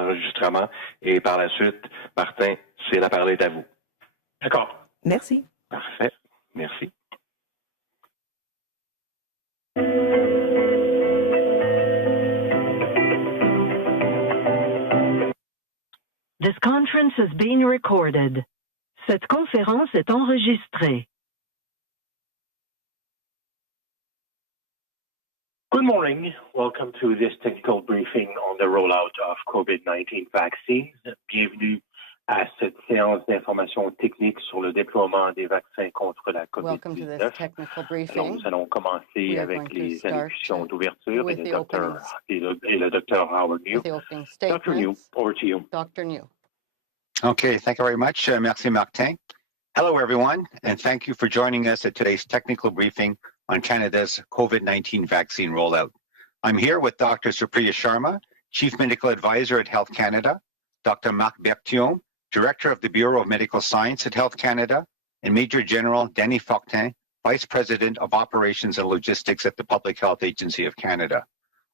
l'enregistrement et par la suite, Martin, la parole est à vous. D'accord. Merci. Parfait. Merci. This conference is being recorded. Cette conférence est enregistrée. Good morning. Welcome to this technical briefing on the rollout of COVID-19 vaccines. Bienvenue à cette séance d'information technique sur le déploiement des vaccins contre la Welcome to COVID-19. this technical Alors, briefing. nous allons commencer We are avec going to les start allocutions d'ouverture with the openings. et le docteur Howard New. With the opening Dr. New, statements. over to you. Dr. New. Okay, thank you very much. Merci, Martin. Hello, everyone, and thank you for joining us at today's technical briefing on Canada's COVID-19 vaccine rollout. I'm here with Dr. Supriya Sharma, Chief Medical Advisor at Health Canada, Dr. Marc Berthiaume, Director of the Bureau of Medical Science at Health Canada, and Major General Danny Fortin, Vice President of Operations and Logistics at the Public Health Agency of Canada.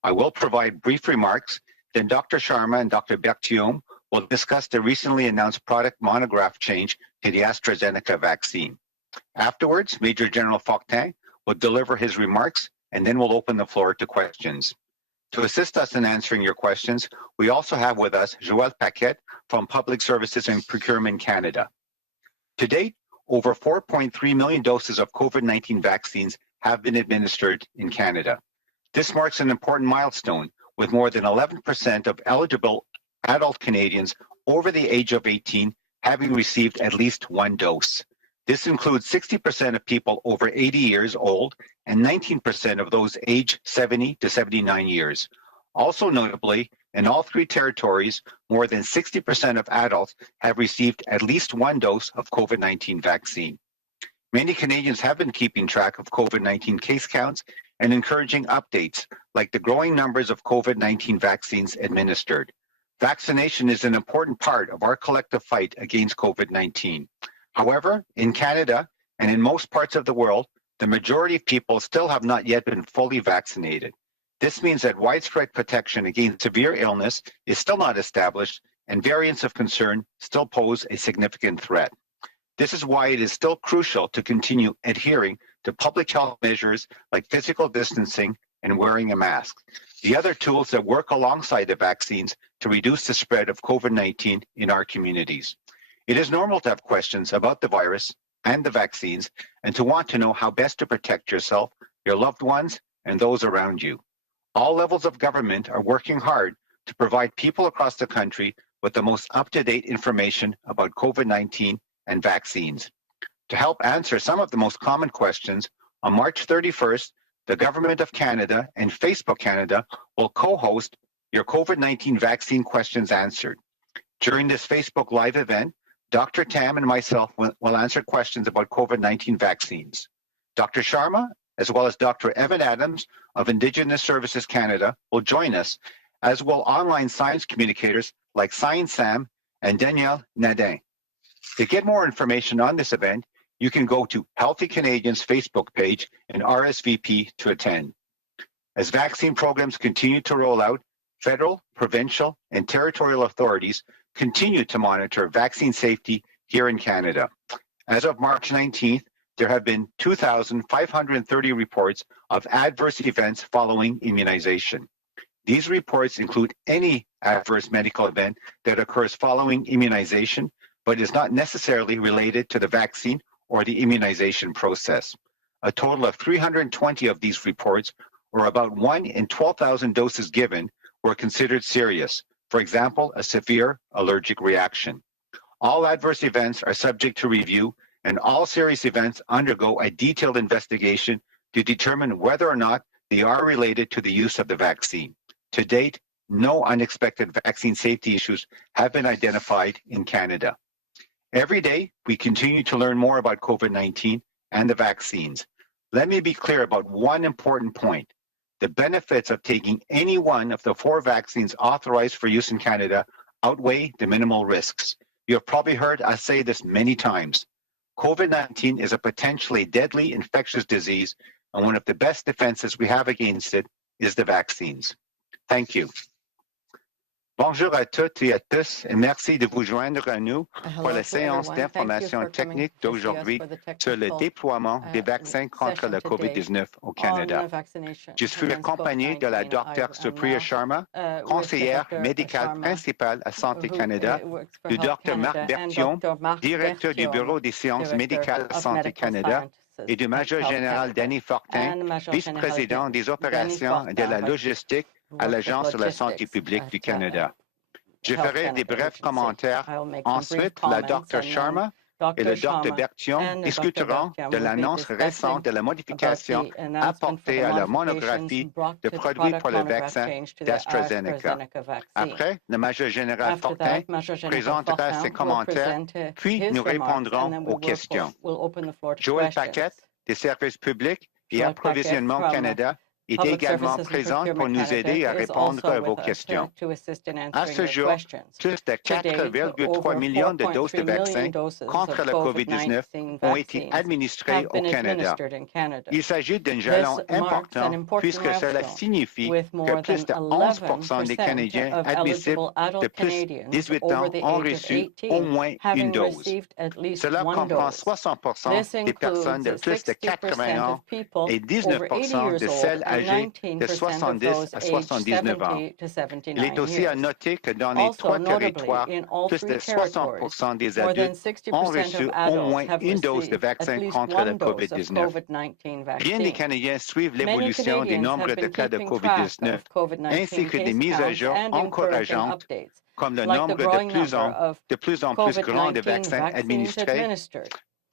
I will provide brief remarks, then Dr. Sharma and Dr. Berthiaume will discuss the recently announced product monograph change to the AstraZeneca vaccine. Afterwards, Major General Fortin will deliver his remarks, and then we'll open the floor to questions. To assist us in answering your questions, we also have with us Joël Paquette from Public Services and Procurement Canada. To date, over 4.3 million doses of COVID-19 vaccines have been administered in Canada. This marks an important milestone, with more than 11% of eligible adult Canadians over the age of 18 having received at least one dose. This includes 60% of people over 80 years old and 19% of those aged 70 to 79 years. Also notably, in all three territories, more than 60% of adults have received at least one dose of COVID-19 vaccine. Many Canadians have been keeping track of COVID-19 case counts and encouraging updates, like the growing numbers of COVID-19 vaccines administered. Vaccination is an important part of our collective fight against COVID-19. However, in Canada and in most parts of the world, the majority of people still have not yet been fully vaccinated. This means that widespread protection against severe illness is still not established, and variants of concern still pose a significant threat. This is why it is still crucial to continue adhering to public health measures like physical distancing and wearing a mask, the other tools that work alongside the vaccines to reduce the spread of COVID-19 in our communities. It is normal to have questions about the virus and the vaccines and to want to know how best to protect yourself, your loved ones, and those around you. All levels of government are working hard to provide people across the country with the most up-to-date information about COVID-19 and vaccines. To help answer some of the most common questions, on March 31st, the Government of Canada and Facebook Canada will co-host your COVID-19 vaccine questions answered. During this Facebook Live event, Dr. Tam and myself will answer questions about COVID-19 vaccines. Dr. Sharma, as well as Dr. Evan Adams of Indigenous Services Canada, will join us, as will online science communicators like Science Sam and Danielle Nadin. To get more information on this event, you can go to Healthy Canadians' Facebook page and RSVP to attend. As vaccine programs continue to roll out, federal, provincial, and territorial authorities continue to monitor vaccine safety here in Canada. As of March 19th, there have been 2,530 reports of adverse events following immunization. These reports include any adverse medical event that occurs following immunization, but is not necessarily related to the vaccine or the immunization process. A total of 320 of these reports, or about 1 in 12,000 doses given, were considered serious. For example, a severe allergic reaction. All adverse events are subject to review, and all serious events undergo a detailed investigation to determine whether or not they are related to the use of the vaccine. To date, no unexpected vaccine safety issues have been identified in Canada. Every day, we continue to learn more about COVID-19 and the vaccines. Let me be clear about one important point. The benefits of taking any one of the 4 vaccines authorized for use in Canada outweigh the minimal risks. You have probably heard us say this many times. COVID-19 is a potentially deadly infectious disease, and one of the best defenses we have against it is the vaccines. Thank you. Bonjour à toutes et à tous et merci de vous joindre à nous pour la séance d'information technique d'aujourd'hui sur le déploiement des vaccins contre la COVID-19 au Canada. Je suis accompagné de la Dr. Supriya Sharma, conseillère médicale principale à Santé Canada, du Dr. Marc Bertillon, directeur du Bureau des sciences médicales à Santé Canada, et du Major général Danny Fortin, vice-président des opérations et de la logistique à l'Agence de la santé publique du Canada. Je ferai des brefs commentaires. Ensuite, la Dr. Sharma et le Dr. Bertillon discuteront de l'annonce récente de la modification apportée à la monographie de produits pour le vaccin d'AstraZeneca. Après, le Major général Fortin présentera ses commentaires, puis nous répondrons aux questions. Joël Paquette, des services publics et approvisionnement Canada, est également présente pour nous aider à répondre à vos questions. À ce jour, plus de 4,3 millions de doses de vaccins contre la COVID-19 ont été administrées au Canada. Il s'agit d'un jalon important puisque cela signifie que plus de 11% des Canadiens admissibles de plus de 18 ans ont reçu au moins une dose. Cela comprend 60% des personnes de plus de 80 ans et 19% de celles âgés de 70 à 79 ans. Il est aussi à noter que dans les trois territoires, plus de 60% des adultes ont reçu au moins une dose de vaccin contre la COVID-19. Bien des Canadiens suivent l'évolution des nombres de cas de COVID-19 ainsi que des mises à jour encourageantes comme le nombre de plus en plus grand de vaccins administrés.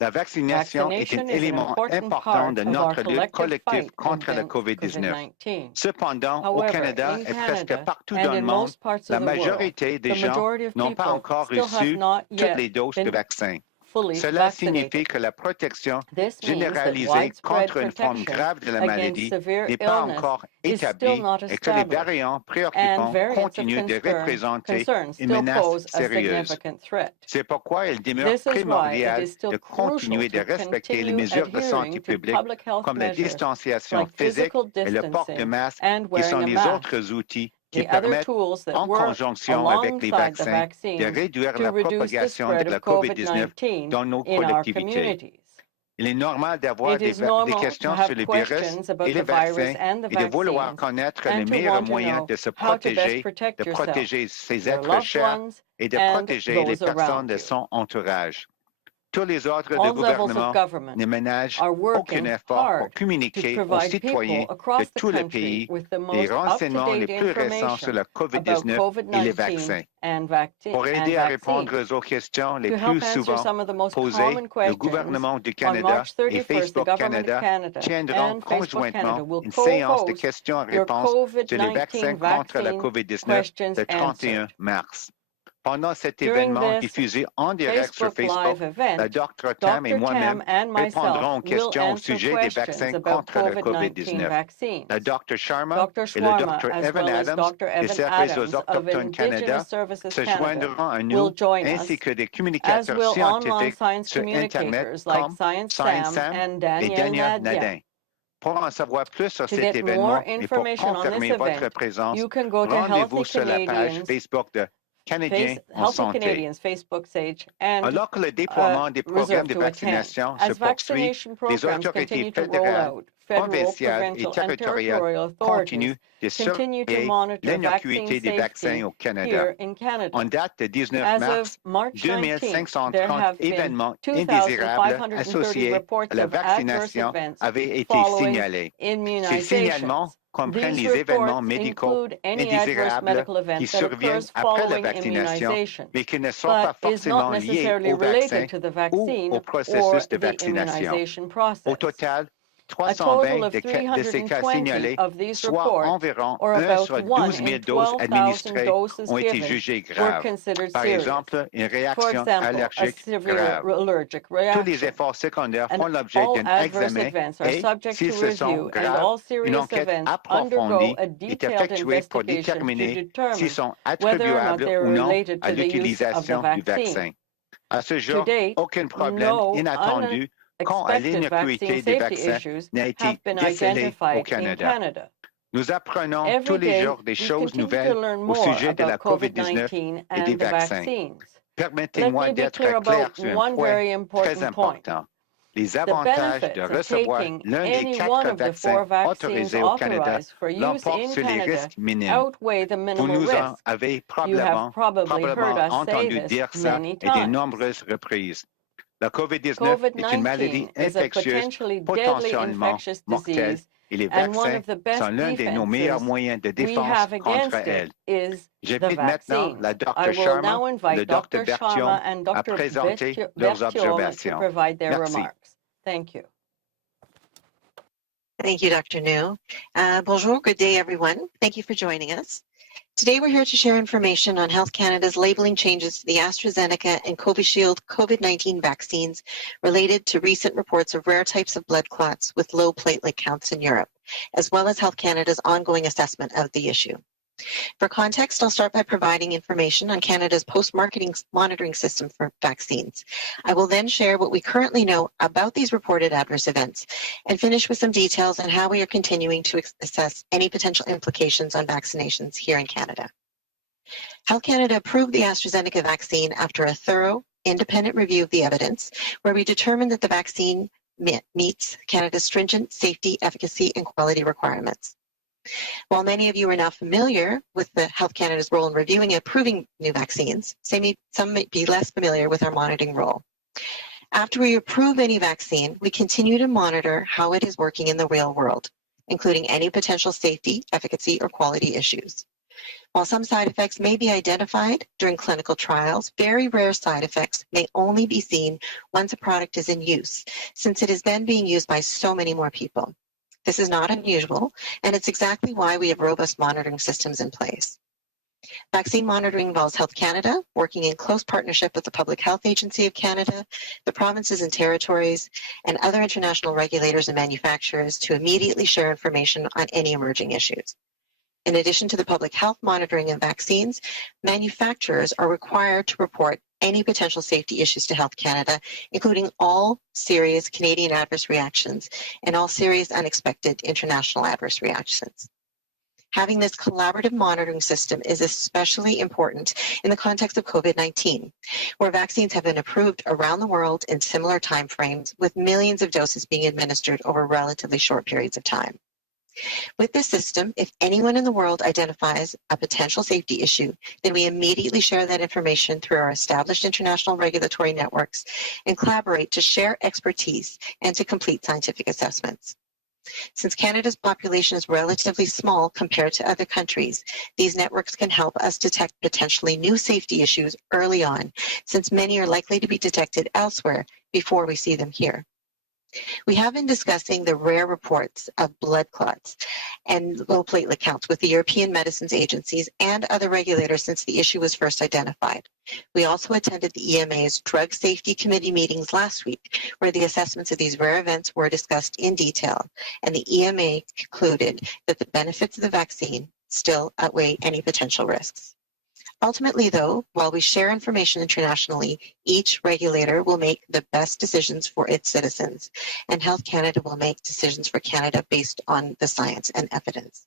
La vaccination est un élément important de notre lutte collective contre la COVID-19. Cependant, au Canada et presque partout dans le monde, la majorité des gens n'ont pas encore reçu toutes les doses de vaccin. Cela signifie que la protection généralisée contre une forme grave de la maladie n'est pas encore établie et que les variants préoccupants continuent de représenter une menace sérieuse. C'est pourquoi il demeure primordial de continuer de respecter les mesures de santé publique comme la distanciation physique et le port de masque qui sont les autres outils qui permettent, en conjonction avec les vaccins, de réduire la propagation de la COVID-19 dans nos collectivités. Il est normal d'avoir des questions sur les virus et les vaccins et de vouloir connaître les meilleurs moyens de se protéger, de protéger ses êtres chers et de protéger les personnes de son entourage. Tous les ordres de gouvernement ne ménagent aucun effort pour communiquer aux citoyens de tout le pays les renseignements les plus récents sur la COVID-19 et les vaccins. Pour aider à répondre aux questions les plus souvent posées, le gouvernement du Canada et Facebook Canada tiendront conjointement une séance de questions-réponses sur les vaccins contre la COVID-19 le 31 mars. Pendant cet événement diffusé en direct sur Facebook, la Dr. Tam et moi-même répondrons aux questions au sujet des vaccins contre la COVID-19. La Dr. Sharma et le Dr. Evan Adams des services aux Autochtones Canada se joindront à nous, ainsi que des communicateurs scientifiques sur Internet comme Science Sam et Dania Nadin. Pour en savoir plus sur cet événement et pour confirmer votre présence, rendez-vous sur la page Facebook de Canadiens en santé. Alors que le déploiement des programmes de vaccination se poursuit, les autorités fédérales, provinciales et territoriales continuent de surveiller l'innocuité des vaccins au Canada. En date de 19 mars, 2530 événements indésirables associés à la vaccination avaient été signalés. Ces signalements comprennent les événements médicaux indésirables qui surviennent après la vaccination, mais qui ne sont pas forcément liés au vaccin ou au processus de vaccination. Au total, 320 de ces cas signalés, soit environ 1 sur 12 000 doses administrées, ont été jugés graves. Par exemple, une réaction allergique grave. Tous les efforts secondaires font l'objet d'un examen et, s'ils se sont graves, une enquête approfondie est effectuée pour déterminer s'ils sont attribuables ou non à l'utilisation du vaccin. À ce jour, aucun problème inattendu quant à l'innocuité des vaccins n'a été décelé au Canada. Nous apprenons tous les jours des choses nouvelles au sujet de la COVID-19 et des vaccins. Permettez-moi d'être clair sur un point très important. Les avantages de recevoir l'un des 4 vaccins autorisés au Canada l'emportent sur les risques minimes. Vous nous en avez probablement entendu dire ça et de nombreuses reprises. La COVID-19 est une maladie infectieuse potentiellement mortelle et les vaccins sont l'un de nos meilleurs moyens de défense contre elle. J'invite maintenant la Dr. Sharma et le Dr. Berthiaume à présenter leurs observations. Merci. Thank you. Thank you, Dr. New. Bonjour, good day, everyone. Thank you for joining us. Today, we're here to share information on Health Canada's labeling changes to the AstraZeneca and Covishield COVID-19 vaccines related to recent reports of rare types of blood clots with low platelet counts in Europe, as well as Health Canada's ongoing assessment of the issue. For context, I'll start by providing information on Canada's post-marketing monitoring system for vaccines. I will then share what we currently know about these reported adverse events and finish with some details on how we are continuing to assess any potential implications on vaccinations here in Canada. Health Canada approved the AstraZeneca vaccine after a thorough, independent review of the evidence, where we determined that the vaccine meets Canada's stringent safety, efficacy, and quality requirements. While many of you are now familiar with the Health Canada's role in reviewing and approving new vaccines, some may be less familiar with our monitoring role. After we approve any vaccine, we continue to monitor how it is working in the real world, including any potential safety, efficacy, or quality issues. While some side effects may be identified during clinical trials, very rare side effects may only be seen once a product is in use, since it is then being used by so many more people. This is not unusual, and it's exactly why we have robust monitoring systems in place. Vaccine monitoring involves Health Canada, working in close partnership with the Public Health Agency of Canada, the provinces and territories, and other international regulators and manufacturers to immediately share information on any emerging issues. In addition to the public health monitoring of vaccines, manufacturers are required to report any potential safety issues to Health Canada, including all serious Canadian adverse reactions and all serious unexpected international adverse reactions. Having this collaborative monitoring system is especially important in the context of COVID-19, where vaccines have been approved around the world in similar timeframes, with millions of doses being administered over relatively short periods of time. With this system, if anyone in the world identifies a potential safety issue, then we immediately share that information through our established international regulatory networks and collaborate to share expertise and to complete scientific assessments. Since Canada's population is relatively small compared to other countries, these networks can help us detect potentially new safety issues early on, since many are likely to be detected elsewhere before we see them here. We have been discussing the rare reports of blood clots and low platelet counts with the European Medicines Agencies and other regulators since the issue was first identified. We also attended the EMA's Drug Safety Committee meetings last week, where the assessments of these rare events were discussed in detail, and the EMA concluded that the benefits of the vaccine still outweigh any potential risks. Ultimately, though, while we share information internationally, each regulator will make the best decisions for its citizens, and Health Canada will make decisions for Canada based on the science and evidence.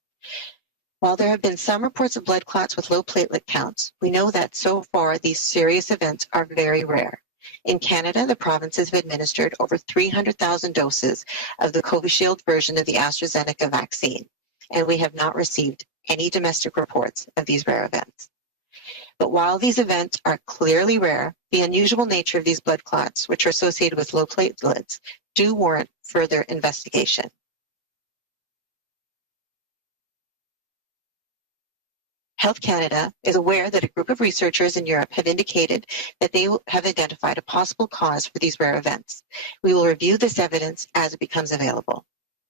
While there have been some reports of blood clots with low platelet counts, we know that so far these serious events are very rare. In Canada, the provinces have administered over 300,000 doses of the Covishield version of the AstraZeneca vaccine, and we have not received any domestic reports of these rare events. But while these events are clearly rare, the unusual nature of these blood clots, which are associated with low platelets, do warrant further investigation. Health Canada is aware that a group of researchers in Europe have indicated that they have identified a possible cause for these rare events. We will review this evidence as it becomes available.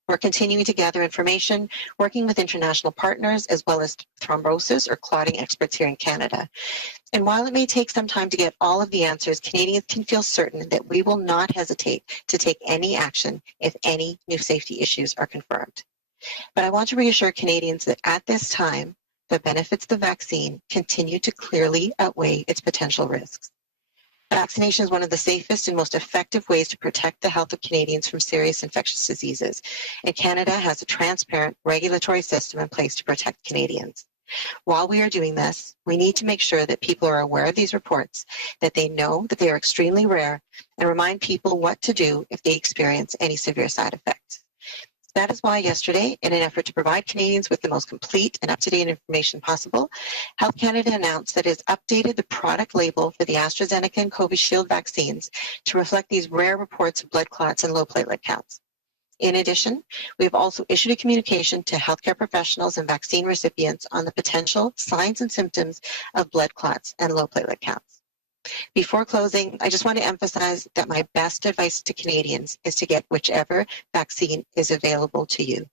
We're continuing to gather information, working with international partners as well as thrombosis or clotting experts here in Canada. And while it may take some time to get all of the answers, Canadians can feel certain that we will not hesitate to take any action if any new safety issues are confirmed. But I want to reassure Canadians that at this time, the benefits of the vaccine continue to clearly outweigh its potential risks. Vaccination is one of the safest and most effective ways to protect the health of Canadians from serious infectious diseases, and Canada has a transparent regulatory system in place to protect Canadians. While we are doing this, we need to make sure that people are aware of these reports, that they know that they are extremely rare, and remind people what to do if they experience any severe side effects. That is why yesterday, in an effort to provide Canadians with the most complete and up-to-date information possible, Health Canada announced that it has updated the product label for the AstraZeneca and COVID-Shield vaccines to reflect these rare reports of blood clots and low platelet counts. In addition, we have also issued a communication to healthcare professionals and vaccine recipients on the potential signs and symptoms of blood clots and low platelet counts. Before closing, I just want to emphasize that my best advice to Canadians is to get whichever vaccine is available to you.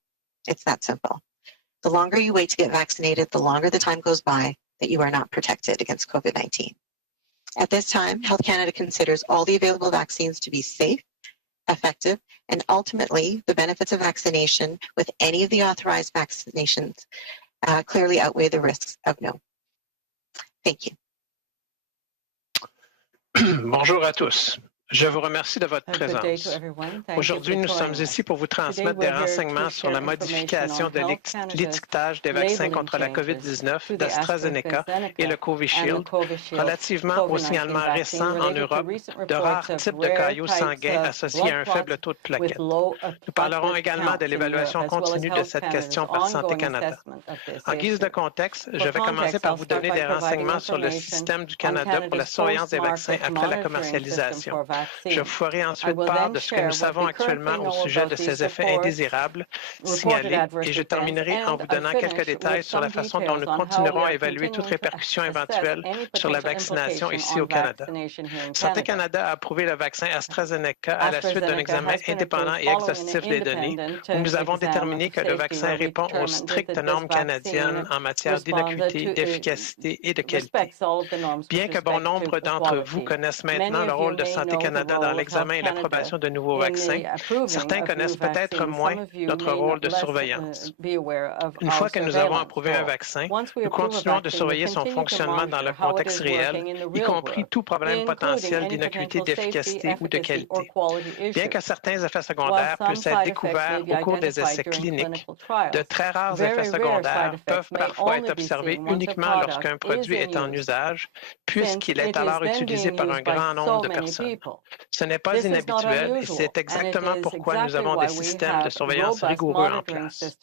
It's that simple. The longer you wait to get vaccinated, the longer the time goes by that you are not protected against COVID-19. At this time, Health Canada considers all the available vaccines to be safe, effective, and ultimately the benefits of vaccination with any of the authorized vaccinations clearly outweigh the risks of no. Thank you. Bonjour à tous. Je vous remercie de votre présence. Aujourd'hui, nous sommes ici pour vous transmettre des renseignements sur la modification de l'étiquetage des vaccins contre la COVID-19 d'AstraZeneca et le COVID-Shield, relativement au signalement récent en Europe de rares types de caillots sanguins associés à un faible taux de plaquettes. Nous parlerons également de l'évaluation continue de cette question par Santé Canada. En guise de contexte, je vais commencer par vous donner des renseignements sur le système du Canada pour la surveillance des vaccins après la commercialisation. Je vous ferai ensuite part de ce que nous savons actuellement au sujet de ces effets indésirables signalés et je terminerai en vous donnant quelques détails sur la façon dont nous continuerons à évaluer toute répercussion éventuelle sur la vaccination ici au Canada. Santé Canada a approuvé le vaccin AstraZeneca à la suite d'un examen indépendant et exhaustif des données où nous avons déterminé que le vaccin répond aux strictes normes canadiennes en matière d'innocuité, d'efficacité et de qualité. Bien que bon nombre d'entre vous connaissent maintenant le rôle de Santé Canada dans l'examen et l'approbation de nouveaux vaccins, certains connaissent peut-être moins notre rôle de surveillance. Une fois que nous avons approuvé un vaccin, nous continuons de surveiller son fonctionnement dans le contexte réel, y compris tout problème potentiel d'innocuité, d'efficacité ou de qualité. Bien que certains effets secondaires puissent être découverts au cours des essais cliniques, de très rares effets secondaires peuvent parfois être observés uniquement lorsqu'un produit est en usage, puisqu'il est alors utilisé par un grand nombre de personnes. Ce n'est pas inhabituel et c'est exactement pourquoi nous avons des systèmes de surveillance rigoureux en place.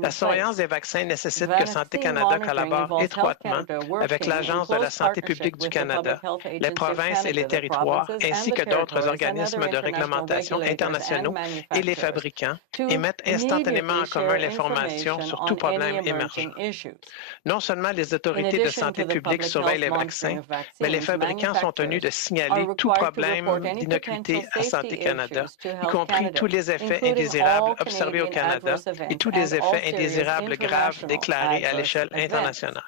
La surveillance des vaccins nécessite que Santé Canada collabore étroitement avec l'Agence de la santé publique du Canada, les provinces et les territoires, ainsi que d'autres organismes de réglementation internationaux et les fabricants, et mettent instantanément en commun l'information sur tout problème émergent. Non seulement les autorités de santé publique surveillent les vaccins, mais les fabricants sont tenus de signaler tout problème d'innocuité à Santé Canada, y compris tous les effets indésirables observés au Canada et tous les effets indésirables graves déclarés à l'échelle internationale.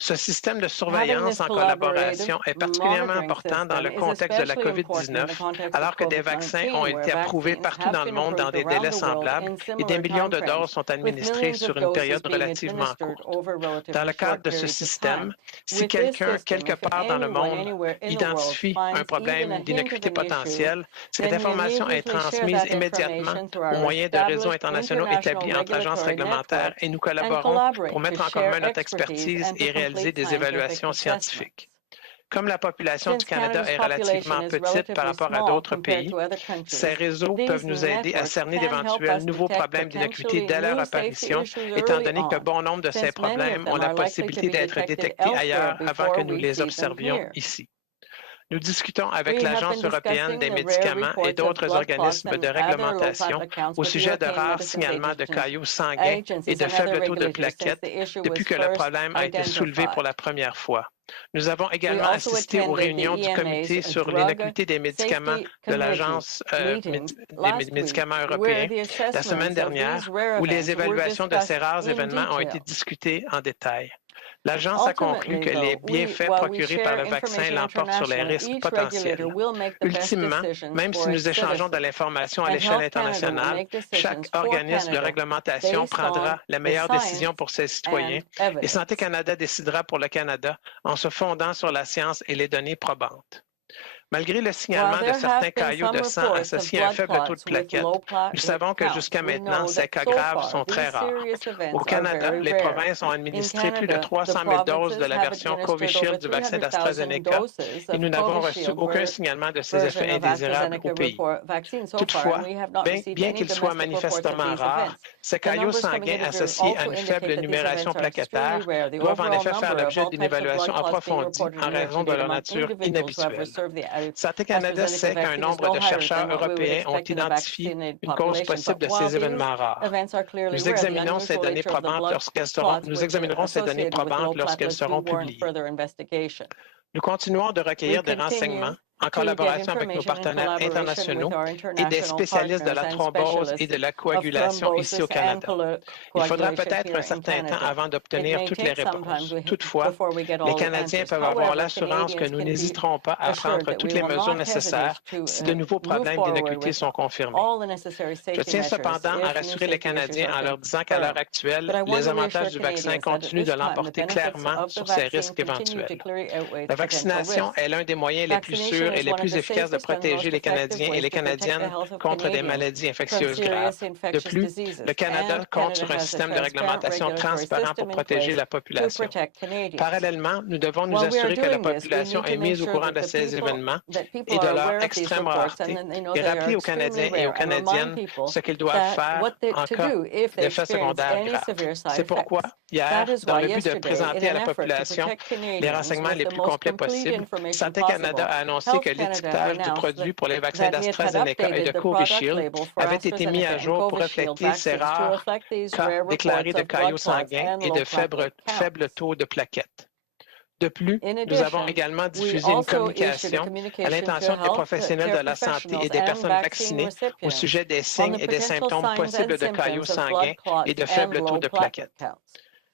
Ce système de surveillance en collaboration est particulièrement important dans le contexte de la COVID-19, alors que des vaccins ont été approuvés partout dans le monde dans des délais semblables et des millions de doses sont administrées sur une période relativement courte. Dans le cadre de ce système, si quelqu'un, quelque part dans le monde, identifie un problème d'innocuité potentielle, cette information est transmise immédiatement au moyen de réseaux internationaux établis entre agences réglementaires et nous collaborons pour mettre en commun notre expertise et réaliser des évaluations scientifiques. Comme la population du Canada est relativement petite par rapport à d'autres pays, ces réseaux peuvent nous aider à cerner d'éventuels nouveaux problèmes d'innocuité dès leur apparition, étant donné que bon nombre de ces problèmes ont la possibilité d'être détectés ailleurs avant que nous les observions ici. Nous discutons avec l'Agence européenne des médicaments et d'autres organismes de réglementation au sujet de rares signalements de caillots sanguins et de faibles taux de plaquettes depuis que le problème a été soulevé pour la première fois. Nous avons également assisté aux réunions du comité sur l'innocuité des médicaments de l'Agence des médicaments européens la semaine dernière, où les évaluations de ces rares événements ont été discutées en détail. L'Agence a conclu que les bienfaits procurés par le vaccin l'emportent sur les risques potentiels. Ultimement, même si nous échangeons de l'information à l'échelle internationale, chaque organisme de réglementation prendra la meilleure décision pour ses citoyens et Santé Canada décidera pour le Canada en se fondant sur la science et les données probantes. Malgré le signalement de certains caillots de sang associés à un faible taux de plaquettes, nous savons que jusqu'à maintenant, ces cas graves sont très rares. Au Canada, les provinces ont administré plus de 300 000 doses de la version Covishield du vaccin d'AstraZeneca et nous n'avons reçu aucun signalement de ces effets indésirables au pays. Toutefois, bien qu'ils soient manifestement rares, ces caillots sanguins associés à une faible numération plaquettaire doivent en effet faire l'objet d'une évaluation approfondie en raison de leur nature inhabituelle. Santé Canada sait qu'un nombre de chercheurs européens ont identifié une cause possible de ces événements rares. Nous examinerons ces données probantes lorsqu'elles seront publiées. Nous continuons de recueillir des renseignements en collaboration avec nos partenaires internationaux et des spécialistes de la thrombose et de la coagulation ici au Canada. Il faudra peut-être un certain temps avant d'obtenir toutes les réponses. Toutefois, les Canadiens peuvent avoir l'assurance que nous n'hésiterons pas à prendre toutes les mesures nécessaires si de nouveaux problèmes d'innocuité sont confirmés. Je tiens cependant à rassurer les Canadiens en leur disant qu'à l'heure actuelle, les avantages du vaccin continuent de l'emporter clairement sur ces risques éventuels. La vaccination est l'un des moyens les plus sûrs et les plus efficaces de protéger les Canadiens et les Canadiennes contre des maladies infectieuses graves. De plus, le Canada compte sur un système de réglementation transparent pour protéger la population. Parallèlement, nous devons nous assurer que la population est mise au courant de ces événements et de leur extrême rareté et rappeler aux Canadiens et aux Canadiennes ce qu'ils doivent faire en cas d'effets secondaires graves. C'est pourquoi, hier, dans le but de présenter à la population les renseignements les plus complets possibles, Santé Canada a annoncé que l'étiquetage du produit pour les vaccins d'AstraZeneca et de Covishield avait été mis à jour pour refléter ces rares cas déclarés de caillots sanguins et de faibles taux de plaquettes. De plus, nous avons également diffusé une communication à l'intention des professionnels de la santé et des personnes vaccinées au sujet des signes et des symptômes possibles de caillots sanguins et de faibles taux de plaquettes.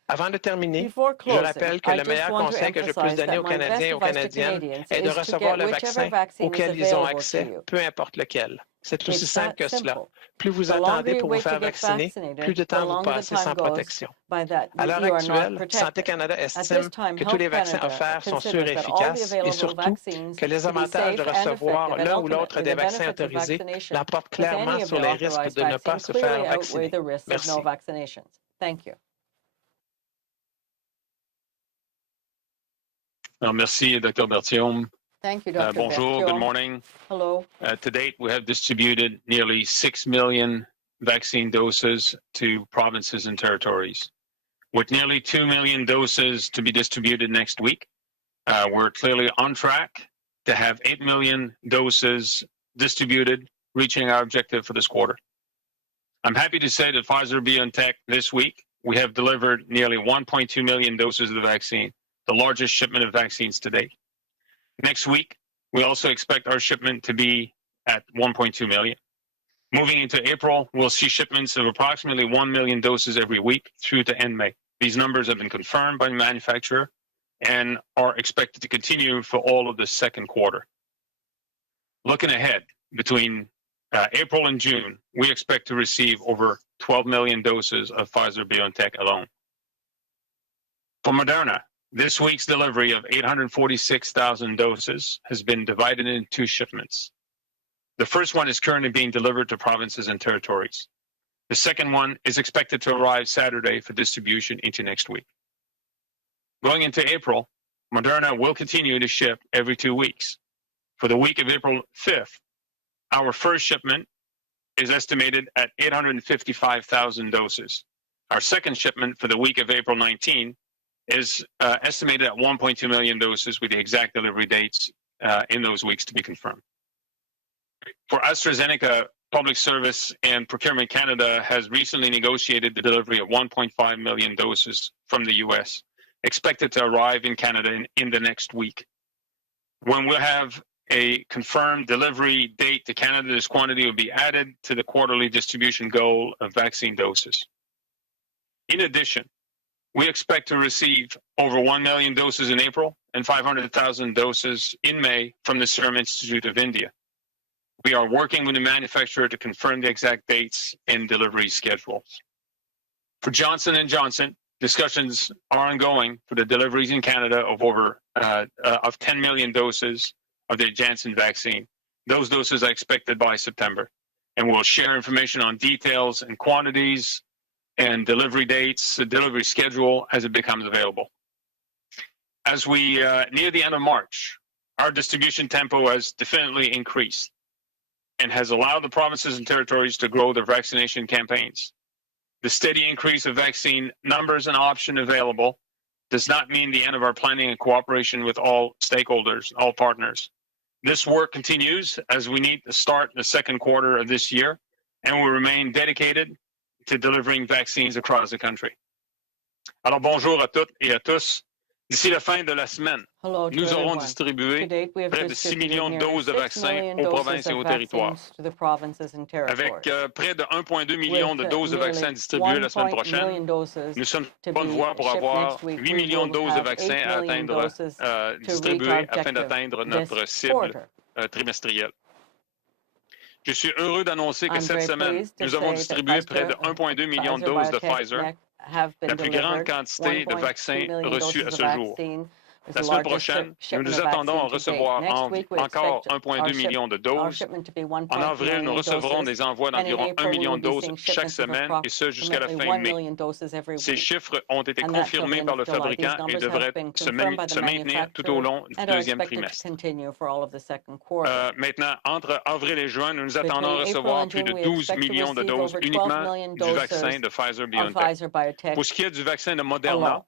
Avant de terminer, je rappelle que le meilleur conseil que je puisse donner aux Canadiens et aux Canadiennes est de recevoir le vaccin auquel ils ont accès, peu importe lequel. C'est aussi simple que cela. Plus vous attendez pour vous faire vacciner, plus de temps vous passez sans protection. À l'heure actuelle, Santé Canada estime que tous les vaccins offerts sont sûrs et efficaces et surtout que les avantages de recevoir l'un ou l'autre des vaccins autorisés l'emportent clairement sur les risques de ne pas se faire vacciner. Merci. Merci, Dr. Berthiaume. Thank you, Dr. Bonjour, Berthiaume. good morning. Hello. To date, we have distributed nearly 6 million vaccine doses to provinces and territories. With nearly 2 million doses to be distributed next week, we're clearly on track to have 8 million doses distributed, reaching our objective for this quarter. I'm happy to say that Pfizer-BioNTech this week, we have delivered nearly 1.2 million doses of the vaccine, the largest shipment of vaccines to date. Next week, we also expect our shipment to be at 1.2 million. Moving into April, we'll see shipments of approximately 1 million doses every week through to end May. These numbers have been confirmed by the manufacturer and are expected to continue for all of the second quarter. Looking ahead, between April and June, we expect to receive over 12 million doses of Pfizer-BioNTech alone. For Moderna, this week's delivery of 846,000 doses has been divided into 2 shipments. The first one is currently being delivered to provinces and territories. The second one is expected to arrive Saturday for distribution into next week. Going into April, Moderna will continue to ship every 2 weeks. For the week of April 5th, our first shipment is estimated at 855,000 doses. Our second shipment for the week of April 19 is estimated at 1.2 million doses with the exact delivery dates in those weeks to be confirmed. For AstraZeneca, Public Service and Procurement Canada has recently negotiated the delivery of 1.5 million doses from the US, expected to arrive in Canada in the next week. When we'll have a confirmed delivery date to Canada, this quantity will be added to the quarterly distribution goal of vaccine doses. In addition, we expect to receive over 1 million doses in April and 500,000 doses in May from the Serum Institute of India. We are working with the manufacturer to confirm the exact dates and delivery schedules. For Johnson & Johnson, discussions are ongoing for the deliveries in Canada of over 10 million doses of the Janssen vaccine. Those doses are expected by September. And we'll share information on details and quantities and delivery dates, the delivery schedule as it becomes available. As we near the end of March, our distribution tempo has definitely increased and has allowed the provinces and territories to grow their vaccination campaigns. The steady increase of vaccine numbers and options available does not mean the end of our planning and cooperation with all stakeholders, all partners. This work continues as we need to start the second quarter of this year, and we remain dedicated to delivering vaccines across the country. Alors bonjour à toutes et à tous. D'ici la fin de la semaine, nous aurons distribué près de 6 millions de doses de vaccins aux provinces et aux territoires. Avec près de 1,2 million de doses de vaccins distribuées la semaine prochaine, nous sommes sur bonne voie pour avoir 8 millions de doses de vaccins à atteindre, distribuées afin d'atteindre notre cible trimestrielle. Je suis heureux d'annoncer que cette semaine, nous avons distribué près de 1,2 million de doses de Pfizer, la plus grande quantité de vaccins reçus à ce jour. La semaine prochaine, nous nous attendons à recevoir encore 1,2 million de doses. En avril, nous recevrons des envois d'environ 1 million de doses chaque semaine, et ce jusqu'à la fin mai. Ces chiffres ont été confirmés par le fabricant et devraient se maintenir tout au long du deuxième trimestre. Maintenant, entre avril et juin, nous nous attendons à recevoir plus de 12 millions de doses uniquement du vaccin de Pfizer-BioNTech. Pour ce qui est du vaccin de Moderna,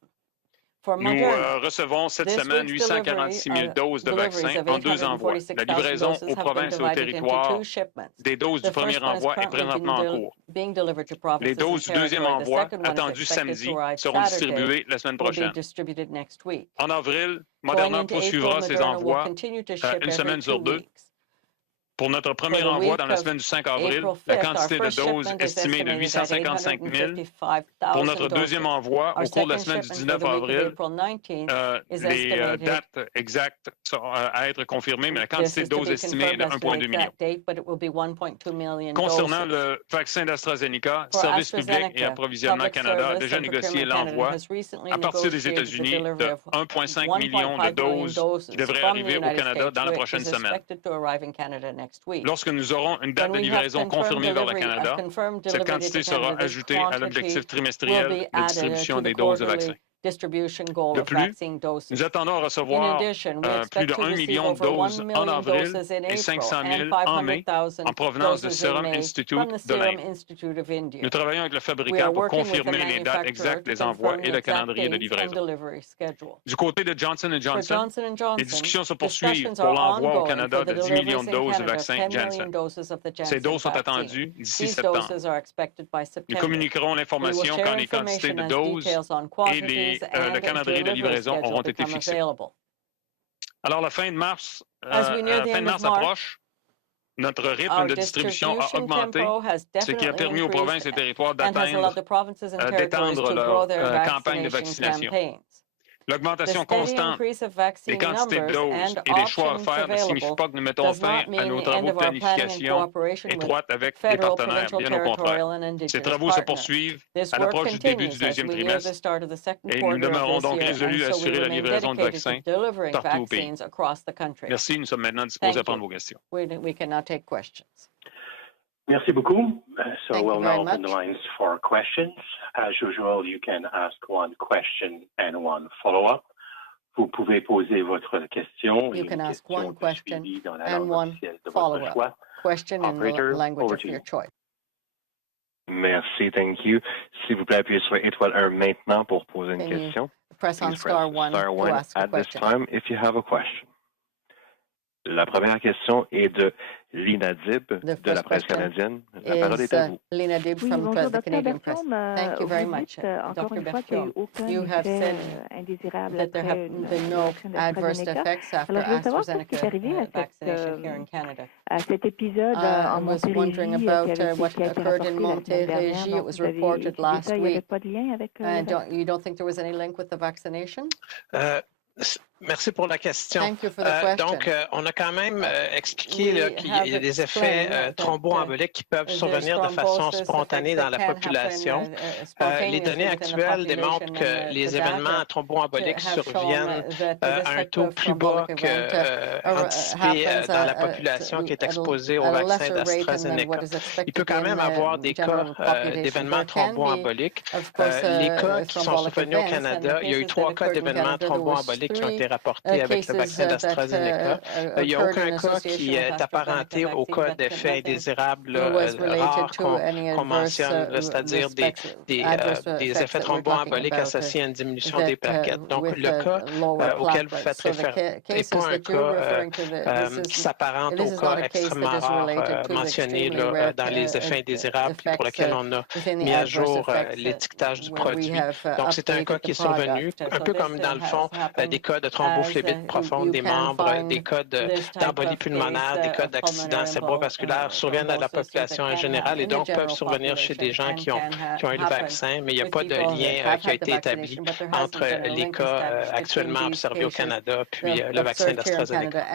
nous recevons cette semaine 846 000 doses de vaccins en 2 envois. La livraison aux provinces et aux territoires des doses du premier envoi est présentement en cours. Les doses du deuxième envoi, attendues samedi, seront distribuées la semaine prochaine. En avril, Moderna poursuivra ses envois une semaine sur 2. Pour notre premier envoi dans la semaine du 5 avril, la quantité de doses estimée de 855 000. Pour notre deuxième envoi, au cours de la semaine du 19 avril, les dates exactes sont à être confirmées, mais la quantité de doses estimée est de 1,2 million. Concernant le vaccin d'AstraZeneca, Service public et approvisionnement Canada a déjà négocié l'envoi à partir des États-Unis de 1,5 million de doses qui devraient arriver au Canada dans la prochaine semaine. Lorsque nous aurons une date de livraison confirmée vers le Canada, cette quantité sera ajoutée à l'objectif trimestriel de distribution des doses de vaccins. De plus, nous attendons à recevoir plus de 1 million de doses en avril et 500 000 en mai en provenance de Serum Institute de l'Inde. Nous travaillons avec le fabricant pour confirmer les dates exactes des envois et le calendrier de livraison. Du côté de Johnson & Johnson, les discussions se poursuivent pour l'envoi au Canada de 10 millions de doses de vaccin Janssen. Ces doses sont attendues d'ici septembre. Nous communiquerons l'information quand les quantités de doses et le calendrier de livraison auront été fixés. Alors, la fin de mars approche. Notre rythme de distribution a augmenté, ce qui a permis aux provinces et territoires d'étendre leur campagne de vaccination. L'augmentation constante des quantités de doses et des choix à faire ne signifie pas que nous mettons fin à nos travaux de planification étroite avec les partenaires, bien au contraire. Ces travaux se poursuivent à l'approche du début du deuxième trimestre et nous demeurons donc résolus à assurer la livraison de vaccins partout au pays. Merci, nous sommes maintenant disposés à prendre vos questions. Merci beaucoup. So we'll now open the lines for questions. As usual, you can ask one question and one follow-up. Vous pouvez poser votre question. You can ask one question and one follow-up. Question in the language of your choice. Merci, thank you. S'il vous plaît, appuyez sur étoile 1 maintenant pour poser une question. Press on star one to ask a question. At this time, if you have a question. La première question est de Lina Dib de la presse canadienne. La parole est à vous. Lina Dib from the Canadian Press. Thank you very much. Dr. Berthiaume, you have said that there have been no adverse effects after AstraZeneca vaccination here in Canada. I was wondering about what occurred in Montérégie. It was reported last week. You don't think there was any link with the vaccination? Merci pour la question. Donc, on a quand même expliqué qu'il y a des effets thromboemboliques qui peuvent survenir de façon spontanée dans la population. Les données actuelles démontrent que les événements thromboemboliques surviennent à un taux plus bas qu'anticipé dans la population qui est exposée au vaccin d'AstraZeneca. Il peut quand même avoir des cas d'événements thromboemboliques. Les cas qui sont survenus au Canada, il y a eu 3 cas d'événements thromboemboliques qui ont été rapportés avec le vaccin d'AstraZeneca. Il n'y a aucun cas qui est apparenté au cas d'effets indésirables rares qu'on mentionne, c'est-à-dire des effets thromboemboliques associés à une diminution des plaquettes. Donc, le cas auquel vous faites référence n'est pas un cas qui s'apparente au cas extrêmement rare mentionné dans les effets indésirables pour lesquels on a mis à jour l'étiquetage du produit. Donc, c'est un cas qui est survenu, un peu comme dans le fond des cas de thrombophlébite profonde des membres, des cas d'embolie pulmonaire, des cas d'accidents cérébrovasculaires surviennent à la population en général et donc peuvent survenir chez des gens qui ont eu le vaccin, mais il n'y a pas de lien qui a été établi entre les cas actuellement observés au Canada puis le vaccin d'AstraZeneca.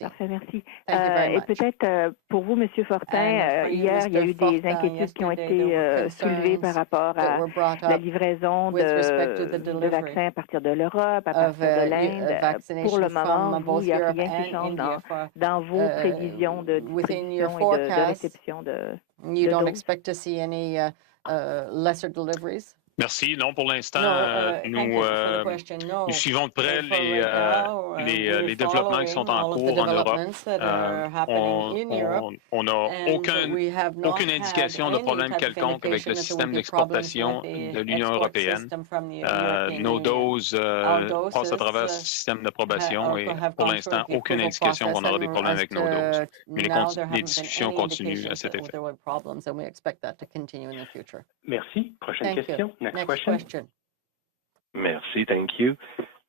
Parfait, merci. Et peut-être pour vous, M. Fortin, hier, il y a eu des inquiétudes qui ont été soulevées par rapport à la livraison de vaccins à partir de l'Europe, à partir de l'Inde. Pour le moment, vous, il n'y a rien qui change dans vos prévisions de distribution et de réception de doses? Merci. Non, pour l'instant, nous suivons de près les développements qui sont en cours en Europe. On n'a aucune indication de problème quelconque avec le système d'exportation de l'Union européenne. Nos doses passent à travers ce système d'approbation et pour l'instant, aucune indication qu'on aura des problèmes avec nos doses. Mais les discussions continuent à cet effet. Merci. Prochaine question. Next question. Merci, thank you.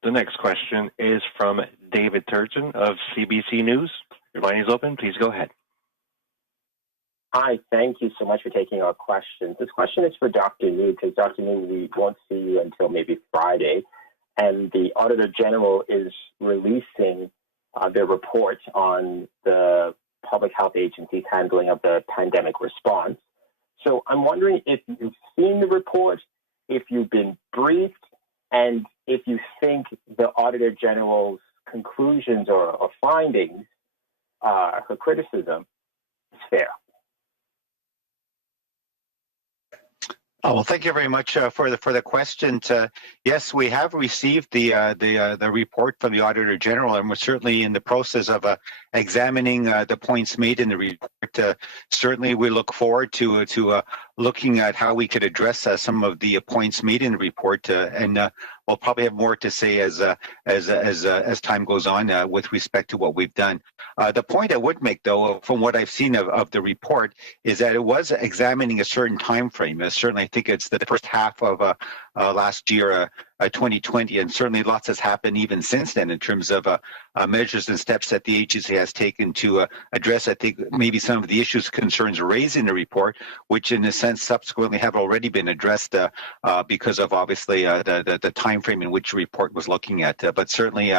The next question is from David Turgeon of CBC News. Your line is open. Please go ahead. Hi, thank you so much for taking our questions. This question is for Dr. New, because Dr. New, we won't see you until maybe Friday, and the Auditor General is releasing their report on the public health agency's handling of the pandemic response. So I'm wondering if you've seen the report, if you've been briefed, and if you think the Auditor General's conclusions or findings, her criticism, is fair. Well, thank you very much for the question. Yes, we have received the report from the Auditor General, and we're certainly in the process of examining the points made in the report. Certainly, we look forward to looking at how we could address some of the points made in the report, and we'll probably have more to say as time goes on with respect to what we've done. The point I would make, though, from what I've seen of the report, is that it was examining a certain time frame. Certainly, I think it's the first half of last year, 2020, and certainly lots has happened even since then in terms of measures and steps that the agency has taken to address, I think, maybe some of the issues, concerns raised in the report, which in a sense subsequently have already been addressed because of obviously the time frame in which the report was looking at. But certainly,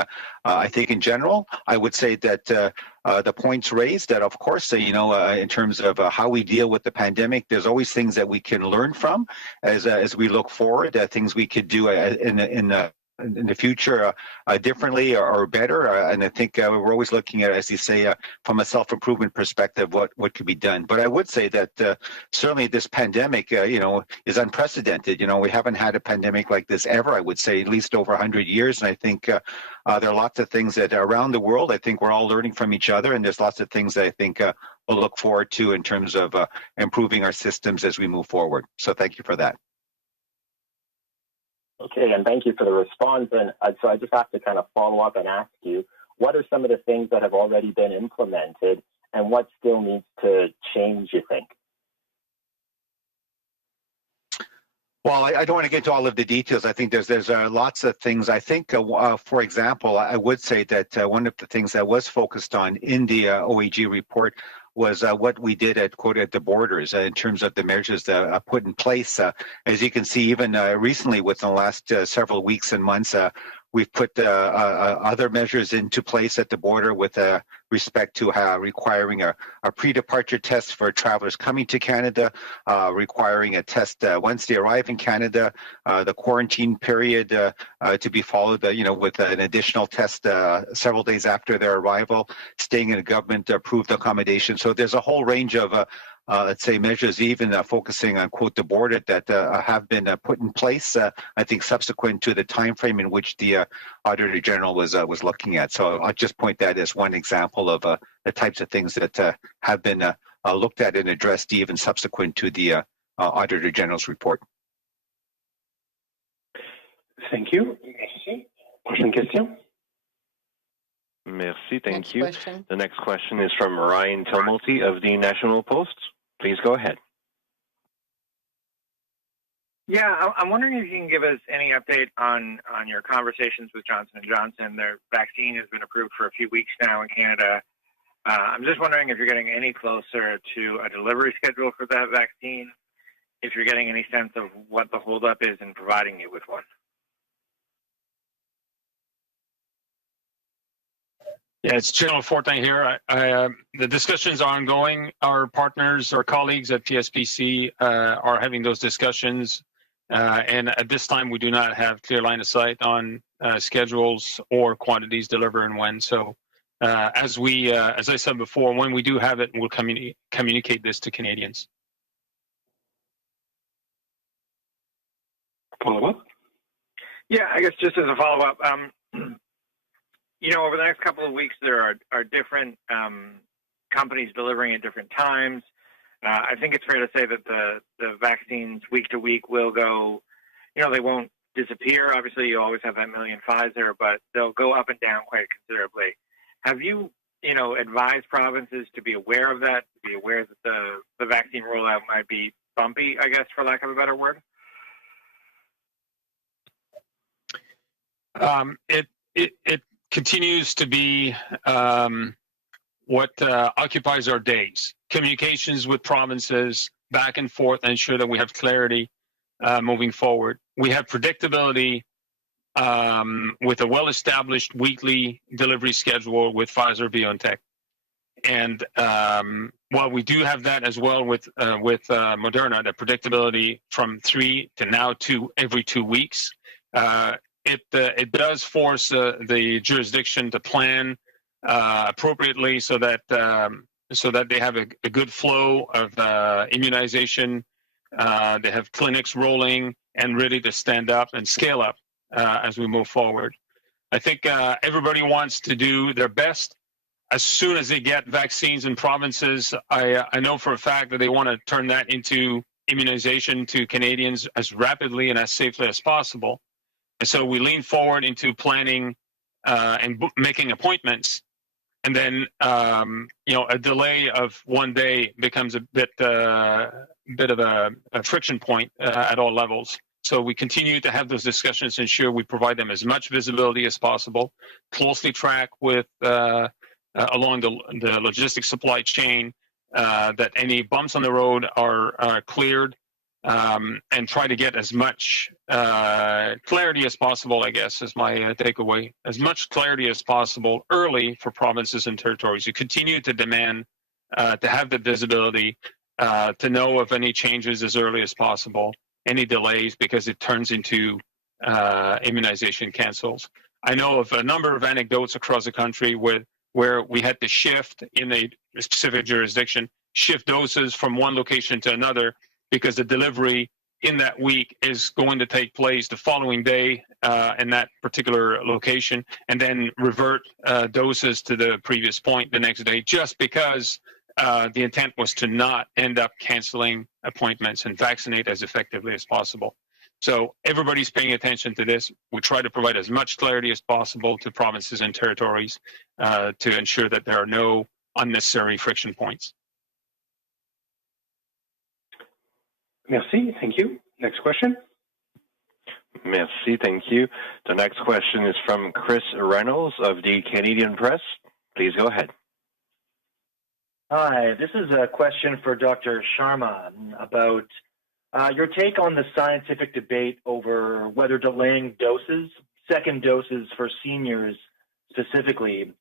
I think in general, I would say that the points raised, that of course, in terms of how we deal with the pandemic, there's always things that we can learn from as we look forward, things we could do in the future differently or better. And I think we're always looking at, as you say, from a self-improvement perspective, what could be done. But I would say that certainly this pandemic, is unprecedented. We haven't had a pandemic like this ever, I would say, at least over 100 years. And I think there are lots of things that around the world, I think we're all learning from each other. And there's lots of things that I think we'll look forward to in terms of improving our systems as we move forward. So thank you for that. Okay, and thank you for the response. And so I just have to kind of follow up and ask you, what are some of the things that have already been implemented and what still needs to change, you think? Well, I don't want to get into all of the details. I think there's lots of things. I think, for example, I would say that one of the things that was focused on in the OAG report was what we did at the borders in terms of the measures that put in place. As you can see, even recently, within the last several weeks and months, We've put other measures into place at the border with respect to requiring a pre-departure test for travelers coming to Canada, requiring a test once they arrive in Canada, the quarantine period to be followed, with an additional test several days after their arrival, staying in a government-approved accommodation. So there's a whole range of let's say measures, even focusing on quote the border, that have been put in place. I think subsequent to the time frame in which the Auditor General was looking at. So I'll just point that as one example of the types of things that have been looked at and addressed even subsequent to the Auditor General's report. Thank you. Merci. Prochaine question. Merci, thank you. The next question is from Ryan Tumulty of the National Post. Please go ahead. Yeah, I'm wondering if you can give us any update on your conversations with Johnson & Johnson. Their vaccine has been approved for a few weeks now in Canada. I'm just wondering if you're getting any closer to a delivery schedule for that vaccine, if you're getting any sense of what the holdup is in providing you with one. Yeah, it's General Fortin here. The discussions are ongoing. Our partners, our colleagues at PSPC are having those discussions. And at this time, we do not have clear line of sight on schedules or quantities delivered and when. So as I said before, when we do have it, we'll communicate this to Canadians. Follow-up? Yeah, I guess just as a follow-up, over the next couple of weeks, there are different companies delivering at different times. I think it's fair to say that the vaccines week to week will go, they won't disappear. Obviously, you always have that million Pfizer, but they'll go up and down quite considerably. Have you, advised provinces to be aware of that, to be aware that the vaccine rollout might be bumpy, I guess, for lack of a better word? It continues to be what occupies our days. Communications with provinces back and forth, and ensure that we have clarity moving forward. We have predictability with a well-established weekly delivery schedule with Pfizer-BioNTech. And while we do have that as well with Moderna, the predictability from 3 to now 2 every 2 weeks, it does force the jurisdiction to plan appropriately so that they have a good flow of immunization. They have clinics rolling and ready to stand up and scale up as we move forward. I think everybody wants to do their best. As soon as they get vaccines in provinces, I know for a fact that they want to turn that into immunization to Canadians as rapidly and as safely as possible. And so we lean forward into planning and making appointments, and then a delay of 1 day becomes a bit of a friction point at all levels. So we continue to have those discussions to ensure we provide them as much visibility as possible, closely track with along the logistics supply chain, that any bumps on the road are cleared. And try to get as much clarity as possible, I guess, is my takeaway. As much clarity as possible early for provinces and territories. You continue to demand to have the visibility, to know of any changes as early as possible, any delays, because it turns into immunization cancels. I know of a number of anecdotes across the country where we had to shift in a specific jurisdiction, shift doses from one location to another, because the delivery in that week is going to take place the following day in that particular location, and then revert doses to the previous point the next day, just because the intent was to not end up canceling appointments and vaccinate as effectively as possible. So everybody's paying attention to this. We try to provide as much clarity as possible to provinces and territories to ensure that there are no unnecessary friction points. Merci, thank you. Next question. Merci, thank you. The next question is from Chris Reynolds of the Canadian Press. Please go ahead. Hi, this is a question for Dr. Sharma about your take on the scientific debate over whether delaying doses second doses for seniors specifically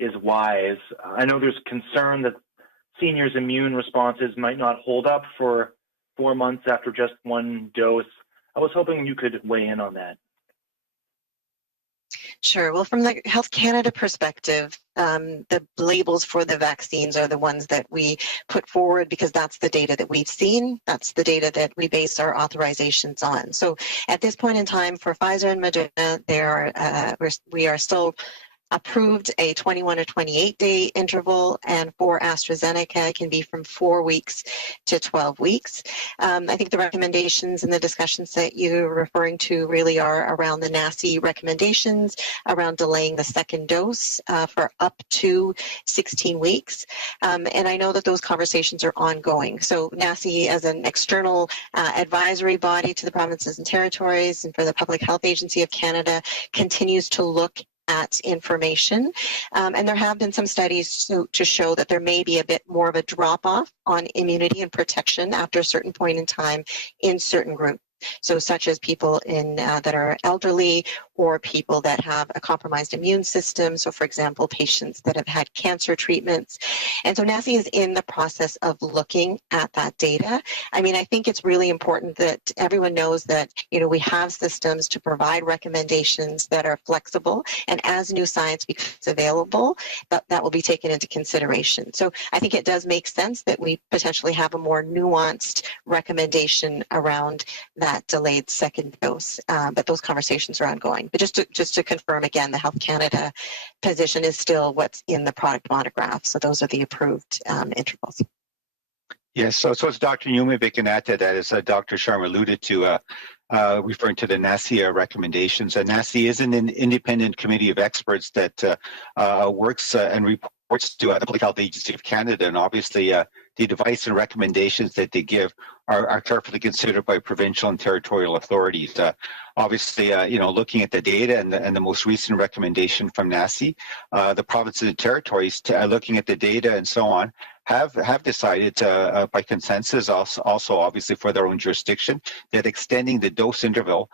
is wise. I know there's concern that seniors' immune responses might not hold up for 4 months after just one dose. I was hoping you could weigh in on that. Sure. Well, from the Health Canada perspective, the labels for the vaccines are the ones that we put forward because that's the data that we've seen. That's the data that we base our authorizations on. So at this point in time for Pfizer and Moderna, we are still approved a 21 or 28-day interval, and for AstraZeneca, it can be from 4 weeks to 12 weeks. I think the recommendations and the discussions that you're referring to really are around the NACI recommendations, around delaying the second dose for up to 16 weeks. And I know that those conversations are ongoing. So NACI, as an external advisory body to the provinces and territories and for the Public Health Agency of Canada, continues to look at information. And there have been some studies to show that there may be a bit more of a drop-off on immunity and protection after a certain point in time in certain groups. So such as people that are elderly or people that have a compromised immune system. So for example, patients that have had cancer treatments. And so NACI is in the process of looking at that data. I mean, I think it's really important that everyone knows that, we have systems to provide recommendations that are flexible. And as new science becomes available, that will be taken into consideration. So I think it does make sense that we potentially have a more nuanced recommendation around that delayed second dose, but those conversations are ongoing. But just to confirm again, the Health Canada position is still what's in the product monograph. So those are the approved intervals. Yes, so as Dr. Newman can add to that, as Dr. Sharma alluded to, referring to the NACI recommendations. NACI is an independent committee of experts that works and reports to the Public Health Agency of Canada, and obviously the advice and recommendations that they give are carefully considered by provincial and territorial authorities. Obviously, looking at the data and the most recent recommendation from NACI, the provinces and territories, looking at the data and so on, have decided by consensus, also obviously for their own jurisdiction, that extending the dose interval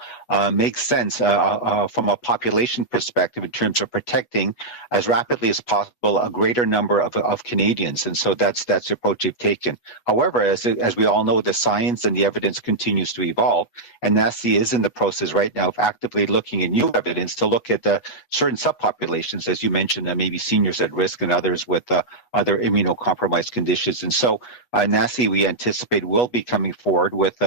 makes sense from a population perspective in terms of protecting as rapidly as possible a greater number of Canadians. And so that's the approach they've taken. However, as we all know, the science and the evidence continues to evolve, and NACI is in the process right now of actively looking at new evidence to look at certain subpopulations, as you mentioned, maybe seniors at risk and others with other immunocompromised conditions. And so NACI, we anticipate, will be coming forward with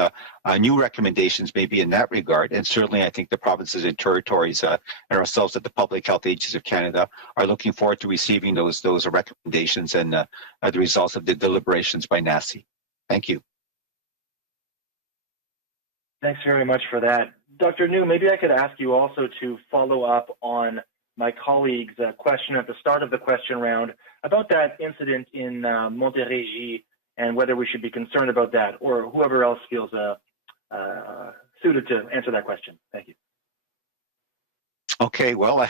new recommendations maybe in that regard. And certainly I think the provinces and territories and ourselves at the Public Health Agency of Canada are looking forward to receiving those recommendations and the results of the deliberations by NACI. Thank you. Thanks very much for that. Dr. New, maybe I could ask you also to follow up on my colleague's question at the start of the question round about that incident in Montérégie and whether we should be concerned about that, or whoever else feels suited to answer that question. Thank you. Okay, well,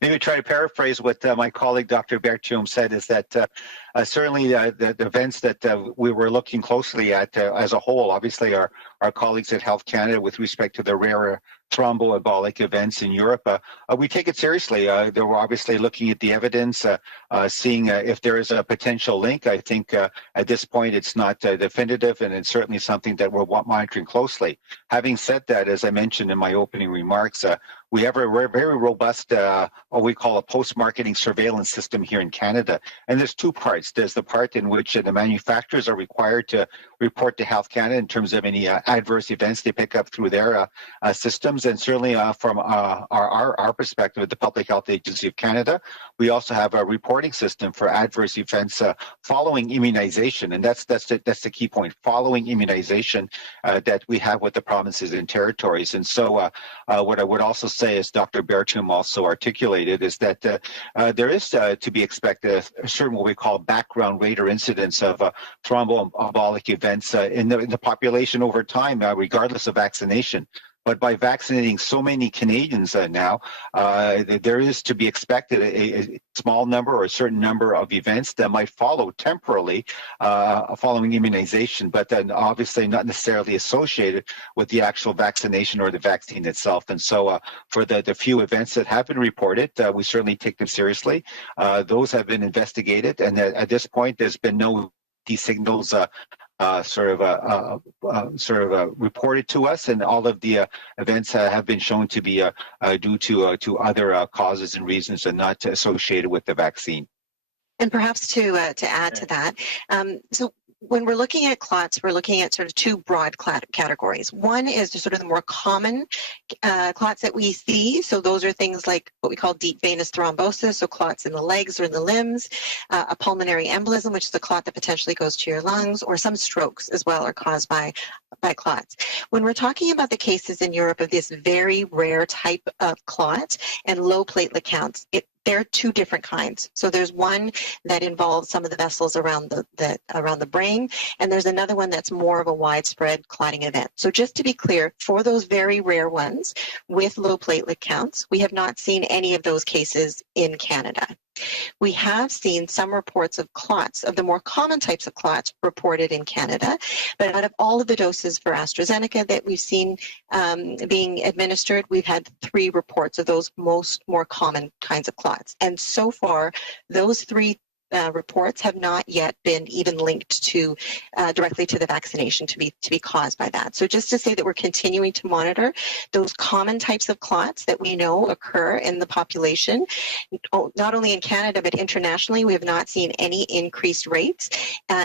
maybe try to paraphrase what my colleague Dr. Berthiaume said, is that certainly the events that we were looking closely at as a whole, obviously our colleagues at Health Canada with respect to the rare thromboembolic events in Europe, we take it seriously. They were obviously looking at the evidence, seeing if there is a potential link. I think at this point it's not definitive, and it's certainly something that we're monitoring closely. Having said that, as I mentioned in my opening remarks, we have a very robust, what we call a post-marketing surveillance system here in Canada. And there's two parts. There's the part in which the manufacturers are required to report to Health Canada in terms of any adverse events they pick up through their systems. And certainly from our perspective at the Public Health Agency of Canada, we also have a reporting system for adverse events following immunization. And that's the key point, following immunization that we have with the provinces and territories. And so what I would also say, as Dr. Berthiaume also articulated, is that there is to be expected a certain what we call background rate or incidence of thromboembolic events in the population over time, regardless of vaccination. But by vaccinating so many Canadians now, there is to be expected a small number or a certain number of events that might follow temporarily following immunization, but then obviously not necessarily associated with the actual vaccination or the vaccine itself. And so for the few events that have been reported, we certainly take them seriously. Those have been investigated, and at this point, there's been no signals reported to us, and all of the events have been shown to be due to other causes and reasons and not associated with the vaccine. And perhaps to add to that, so when we're looking at clots, we're looking at sort of two broad categories. One is sort of the more common clots that we see. So those are things like what we call deep venous thrombosis, so clots in the legs or in the limbs, a pulmonary embolism, which is a clot that potentially goes to your lungs, or some strokes as well are caused by clots. When we're talking about the cases in Europe of this very rare type of clot and low platelet counts, there are two different kinds. So there's one that involves some of the vessels around the brain, and there's another one that's more of a widespread clotting event. So just to be clear, for those very rare ones with low platelet counts, we have not seen any of those cases in Canada. We have seen some reports of clots, of the more common types of clots reported in Canada, but out of all of the doses for AstraZeneca that we've seen being administered, we've had 3 reports of those more common kinds of clots. And so far, those 3 reports have not yet been even linked to directly to the vaccination to be caused by that. So just to say that we're continuing to monitor those common types of clots that we know occur in the population, not only in Canada but internationally. We have not seen any increased rates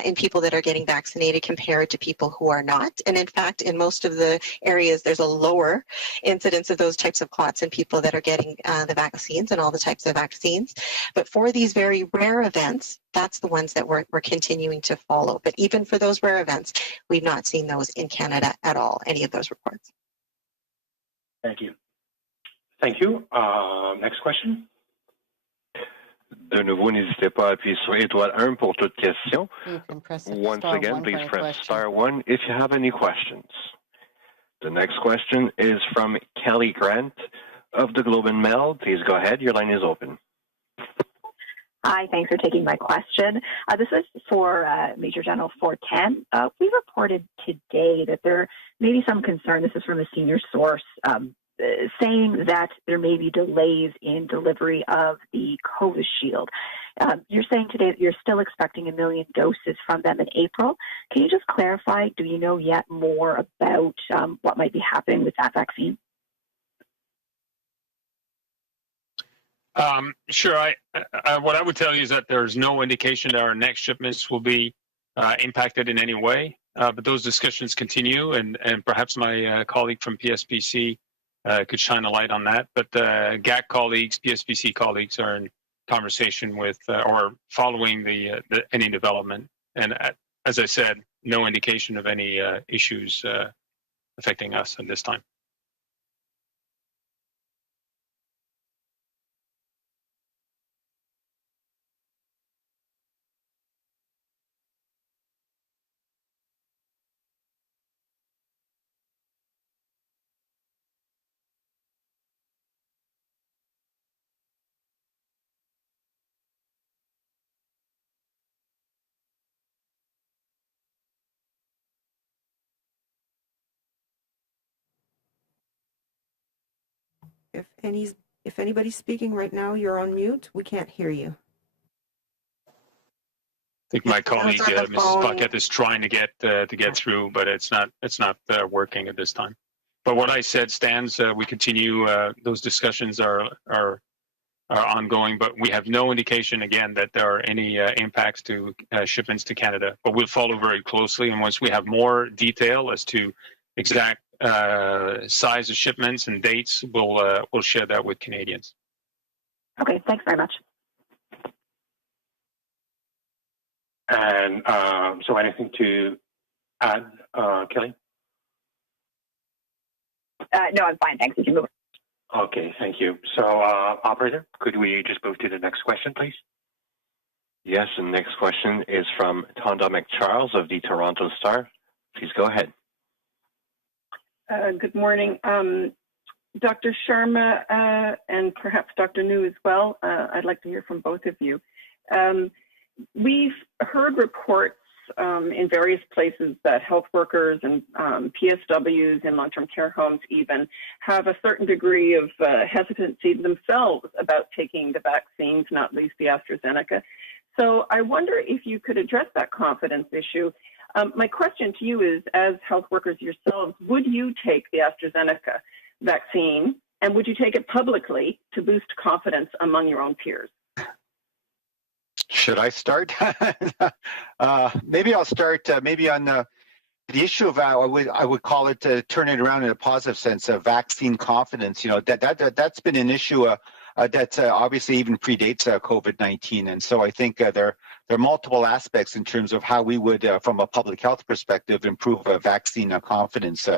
in people that are getting vaccinated compared to people who are not. And in fact, in most of the areas, there's a lower incidence of those types of clots in people that are getting the vaccines and all the types of vaccines. But for these very rare events, that's the ones that we're continuing to follow. But even for those rare events, we've not seen those in Canada at all, any of those reports. Thank you. Thank you. Next question. De nouveau, n'hésitez pas à appuyer sur étoile 1 pour toute question. Once again, please press star 1 if you have any questions. The next question is from Kelly Grant of the Globe and Mail. Please go ahead. Your line is open. Hi, thanks for taking my question. This is for Major General 410. We reported today that there may be some concern, this is from a senior source, saying that there may be delays in delivery of the Covishield. You're saying today that you're still expecting 1 million doses from them in April. Can you just clarify, do you know yet more about what might be happening with that vaccine? Sure. What I would tell you is that there's no indication that our next shipments will be impacted in any way, but those discussions continue, and perhaps my colleague from PSPC could shine a light on that. But GAC colleagues, PSPC colleagues are in conversation with or following any development. And as I said, no indication of any issues affecting us at this time. If anybody's speaking right now, you're on mute. We can't hear you. I think my colleague, Mrs. Paquette, is trying to get through, but it's not working at this time. But what I said stands. We continue. Those discussions are ongoing, but we have no indication again that there are any impacts to shipments to Canada. But we'll follow very closely, and once we have more detail as to exact size of shipments and dates, we'll share that with Canadians. Okay, thanks very much. And so anything to add, Kelly? No, I'm fine. Thanks. You can move. Okay, thank you. So, operator, could we just move to the next question, please? Yes, the next question is from Tonda McCharles of the Toronto Star. Please go ahead. Good morning. Dr. Sharma and perhaps Dr. New as well. I'd like to hear from both of you. We've heard reports in various places that health workers and PSWs in long-term care homes even have a certain degree of hesitancy themselves about taking the vaccines, not least the AstraZeneca. So I wonder if you could address that confidence issue. My question to you is, as health workers yourselves, would you take the AstraZeneca vaccine, and would you take it publicly to boost confidence among your own peers? Should I start? Maybe I'll start maybe on the issue of I would call it turn it around in a positive sense of vaccine confidence. You know, that's been an issue that obviously even predates COVID-19, and so I think there are multiple aspects in terms of how we would, from a public health perspective, improve vaccine confidence.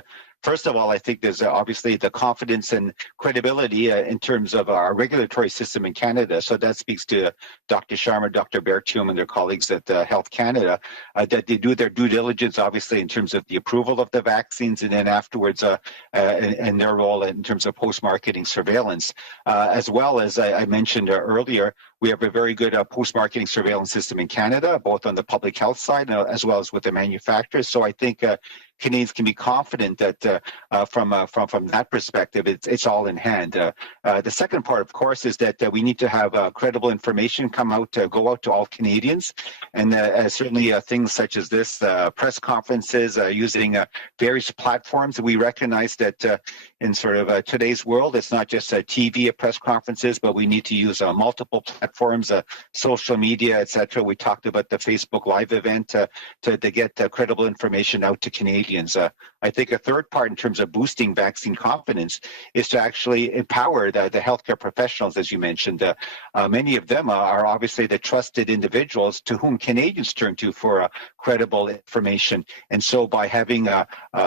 First of all, I think there's obviously the confidence and credibility in terms of our regulatory system in Canada. So that speaks to Dr. Sharma, Dr. Bertium, and their colleagues at Health Canada, that they do their due diligence, obviously, in terms of the approval of the vaccines, and then afterwards, and their role in terms of post-marketing surveillance. As well as I mentioned earlier, we have a very good post-marketing surveillance system in Canada, both on the public health side as well as with the manufacturers. So I think Canadians can be confident that from that perspective, it's all in hand. The second part, of course, is that we need to have credible information go out to all Canadians, and certainly things such as this, press conferences, using various platforms. We recognize that in sort of today's world, it's not just TV at press conferences, but we need to use multiple platforms, social media, etc. We talked about the Facebook Live event to get credible information out to Canadians. I think a third part in terms of boosting vaccine confidence is to actually empower the healthcare professionals, as you mentioned. Many of them are obviously the trusted individuals to whom Canadians turn to for credible information. And so by having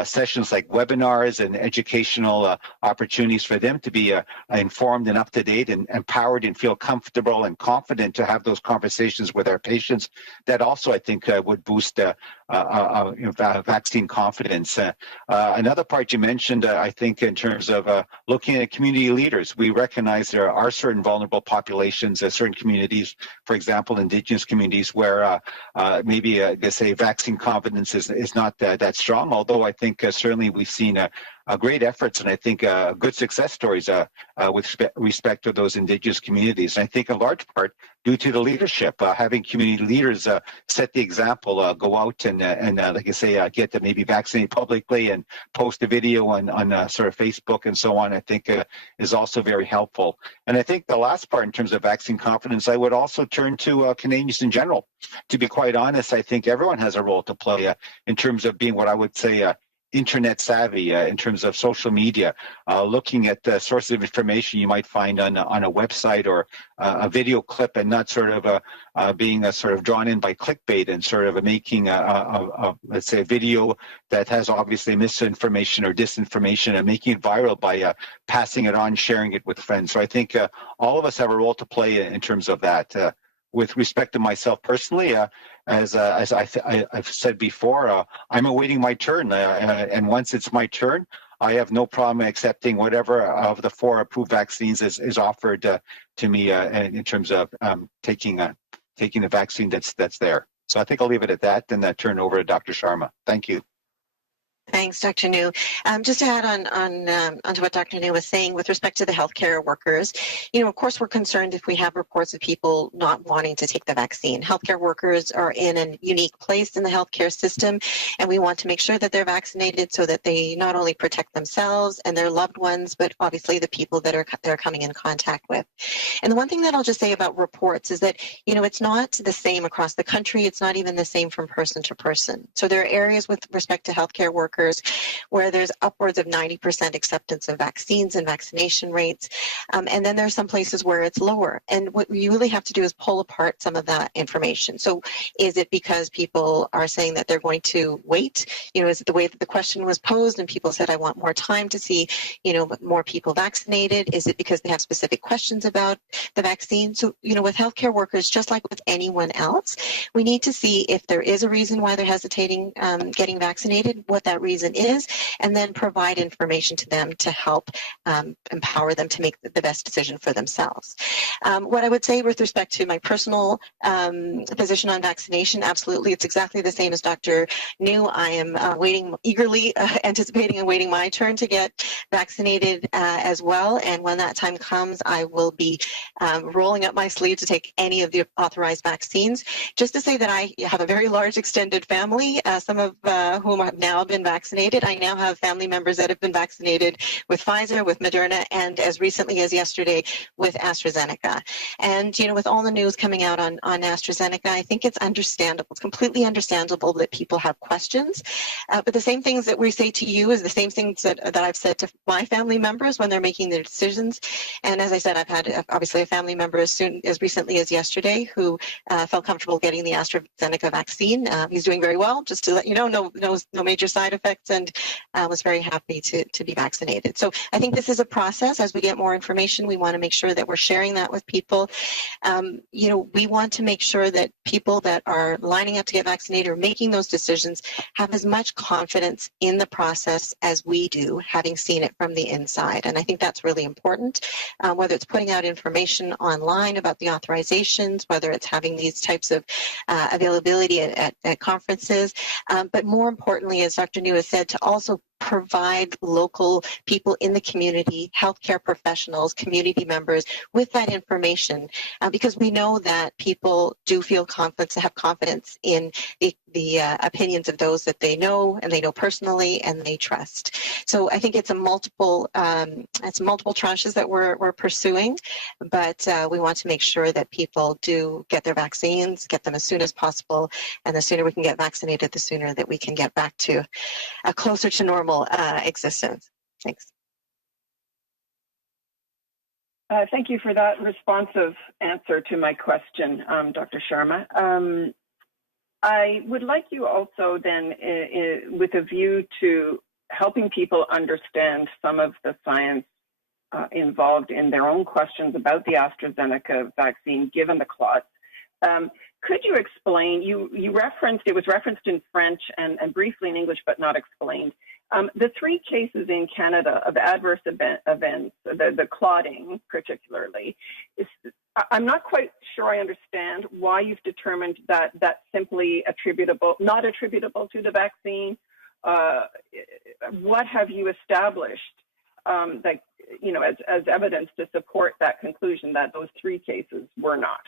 sessions like webinars and educational opportunities for them to be informed and up to date and empowered and feel comfortable and confident to have those conversations with our patients, that also I think would boost vaccine confidence. Another part you mentioned, I think, in terms of looking at community leaders, we recognize there are certain vulnerable populations, certain communities, for example, Indigenous communities, where maybe they say vaccine confidence is not that strong. Although I think certainly we've seen great efforts and I think good success stories with respect to those Indigenous communities. And I think in large part due to the leadership, having community leaders set the example, go out and like I say, get to maybe vaccinate publicly and post a video on sort of Facebook and so on, I think is also very helpful. And I think the last part in terms of vaccine confidence, I would also turn to Canadians in general. To be quite honest, I think everyone has a role to play in terms of being what I would say internet savvy in terms of social media, looking at the sources of information you might find on a website or a video clip, and not sort of being sort of drawn in by clickbait and sort of making let's say a video that has obviously misinformation or disinformation and making it viral by passing it on, sharing it with friends. So I think all of us have a role to play in terms of that. With respect to myself personally, as I've said before, I'm awaiting my turn, and once it's my turn, I have no problem accepting whatever of the 4 approved vaccines is offered to me in terms of taking the vaccine that's there. So I think I'll leave it at that and turn over to Dr. Sharma. Thank you. Thanks, Dr. New. Just to add onto what Dr. New was saying with respect to the healthcare workers, of course, we're concerned if we have reports of people not wanting to take the vaccine. Healthcare workers are in a unique place in the healthcare system, and we want to make sure that they're vaccinated so that they not only protect themselves and their loved ones, but obviously the people that they're coming in contact with. And the one thing that I'll just say about reports is that, it's not the same across the country. It's not even the same from person to person. So there are areas with respect to healthcare workers where there's upwards of 90% acceptance of vaccines and vaccination rates. And then there are some places where it's lower. And what you really have to do is pull apart some of that information. So is it because people are saying that they're going to wait? Is it the way that the question was posed and people said, I want more time to see, more people vaccinated? Is it because they have specific questions about the vaccine? So, with healthcare workers, just like with anyone else, we need to see if there is a reason why they're hesitating getting vaccinated, what that reason is, and then provide information to them to help empower them to make the best decision for themselves. What I would say with respect to my personal position on vaccination, absolutely, it's exactly the same as Dr. New. I am waiting eagerly, anticipating and waiting my turn to get vaccinated as well. And when that time comes, I will be rolling up my sleeve to take any of the authorized vaccines. Just to say that I have a very large extended family, some of whom have now been vaccinated. I now have family members that have been vaccinated with Pfizer, with Moderna, and as recently as yesterday with AstraZeneca. And, you know, with all the news coming out on AstraZeneca, I think it's understandable. It's completely understandable that people have questions. But the same things that we say to you is the same things that I've said to my family members when they're making their decisions. And as I said, I've had obviously a family member as recently as yesterday who felt comfortable getting the AstraZeneca vaccine. He's doing very well, just to let you know, no major side effects, and was very happy to be vaccinated. So I think this is a process. As we get more information, we want to make sure that we're sharing that with people. You know, we want to make sure that people that are lining up to get vaccinated or making those decisions have as much confidence in the process as we do, having seen it from the inside. And I think that's really important, whether it's putting out information online about the authorizations, whether it's having these types of availability at conferences, but more importantly, as Dr. New has said, to also provide local people in the community, healthcare professionals, community members with that information, because we know that people do feel have confidence in the opinions of those that they know and they know personally and they trust. So I think it's multiple tranches that we're pursuing, but we want to make sure that people do get their vaccines, get them as soon as possible, and the sooner we can get vaccinated, the sooner that we can get back to a closer to normal existence. Thanks. Thank you for that responsive answer to my question, Dr. Sharma. I would like you also then, with a view to helping people understand some of the science involved in their own questions about the AstraZeneca vaccine, given the clots. Could you explain, you referenced, it was referenced in French and briefly in English, but not explained. The 3 cases in Canada of adverse events, the clotting particularly, I'm not quite sure I understand why you've determined that that's simply not attributable to the vaccine. What have you established that, you know, as evidence to support that conclusion that those 3 cases were not?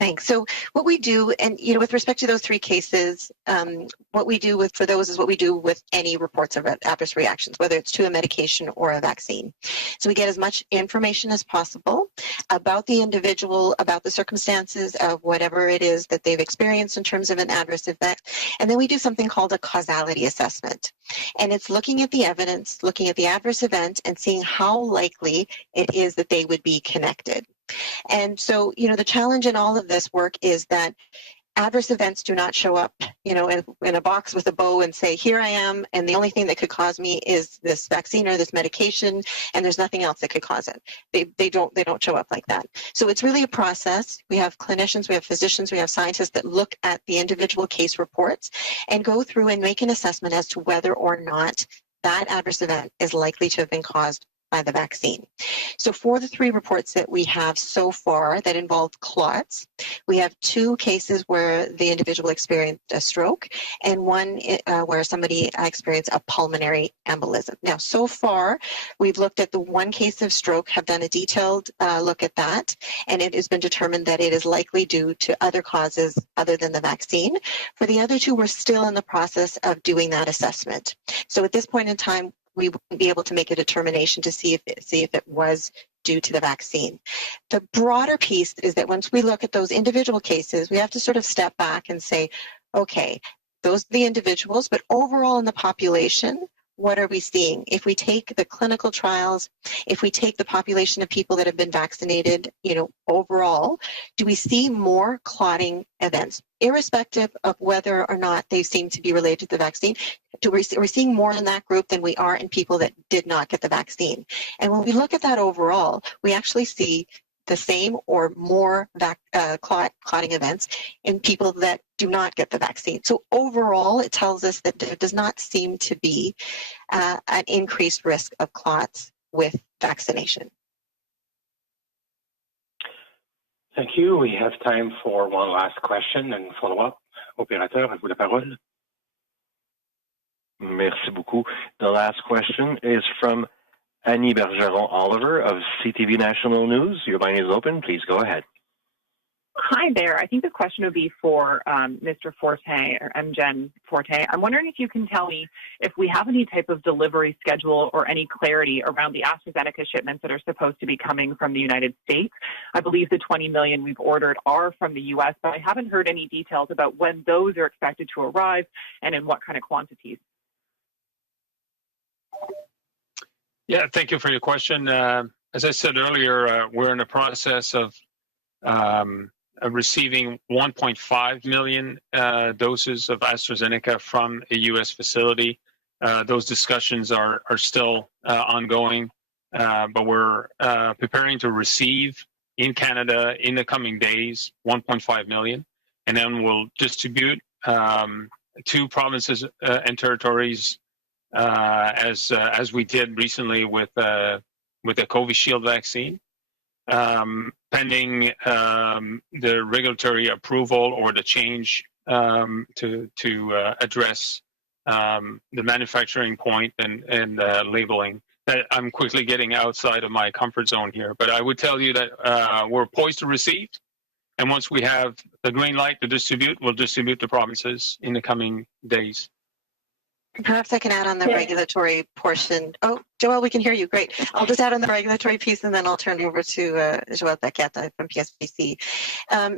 Thanks. So what we do, and you know, with respect to those 3 cases, what we do for those is what we do with any reports of adverse reactions, whether it's to a medication or a vaccine. So we get as much information as possible about the individual, about the circumstances of whatever it is that they've experienced in terms of an adverse event, and then we do something called a causality assessment. And it's looking at the evidence, looking at the adverse event, and seeing how likely it is that they would be connected. And so, you know, the challenge in all of this work is that adverse events do not show up, you know, in a box with a bow and say, here I am, and the only thing that could cause me is this vaccine or this medication, and there's nothing else that could cause it. They don't show up like that. So it's really a process. We have clinicians, we have physicians, we have scientists that look at the individual case reports and go through and make an assessment as to whether or not that adverse event is likely to have been caused by the vaccine. So for the 3 reports that we have so far that involved clots, we have 2 cases where the individual experienced a stroke and 1 where somebody experienced a pulmonary embolism. Now, so far, we've looked at the 1 case of stroke, have done a detailed look at that, and it has been determined that it is likely due to other causes other than the vaccine. For the other 2, we're still in the process of doing that assessment. So at this point in time, we wouldn't be able to make a determination to see if it was due to the vaccine. The broader piece is that once we look at those individual cases, we have to sort of step back and say, okay, those are the individuals, but overall in the population, what are we seeing? If we take the clinical trials, if we take the population of people that have been vaccinated, you know, overall, do we see more clotting events, irrespective of whether or not they seem to be related to the vaccine? Are we seeing more in that group than we are in people that did not get the vaccine? And when we look at that overall, we actually see the same or more clotting events in people that do not get the vaccine. So overall, it tells us that there does not seem to be an increased risk of clots with vaccination. Thank you. We have time for one last question and follow-up. Opérateur, à vous la parole. Merci beaucoup. The last question is from Annie Bergeron-Oliver of CTV National News. Your line is open. Please go ahead. Hi there. I think the question would be for Mr. Fortin or MGen Fortin. I'm wondering if you can tell me if we have any type of delivery schedule or any clarity around the AstraZeneca shipments that are supposed to be coming from the United States. I believe the 20 million we've ordered are from the U.S., but I haven't heard any details about when those are expected to arrive and in what kind of quantities. Yeah, thank you for your question. As I said earlier, we're in the process of receiving 1.5 million doses of AstraZeneca from a U.S. facility. Those discussions are still ongoing, but we're preparing to receive in Canada in the coming days 1.5 million, and then we'll distribute to provinces and territories as we did recently with the COVID vaccine. Pending the regulatory approval or the change to address the manufacturing point and labeling. I'm quickly getting outside of my comfort zone here, but I would tell you that we're poised to receive, and once we have the green light to distribute, we'll distribute to provinces in the coming days. Perhaps I can add on the regulatory portion. Oh, Joelle, we can hear you. Great. I'll just add on the regulatory piece, and then I'll turn it over to Joelle Paquette from PSBC.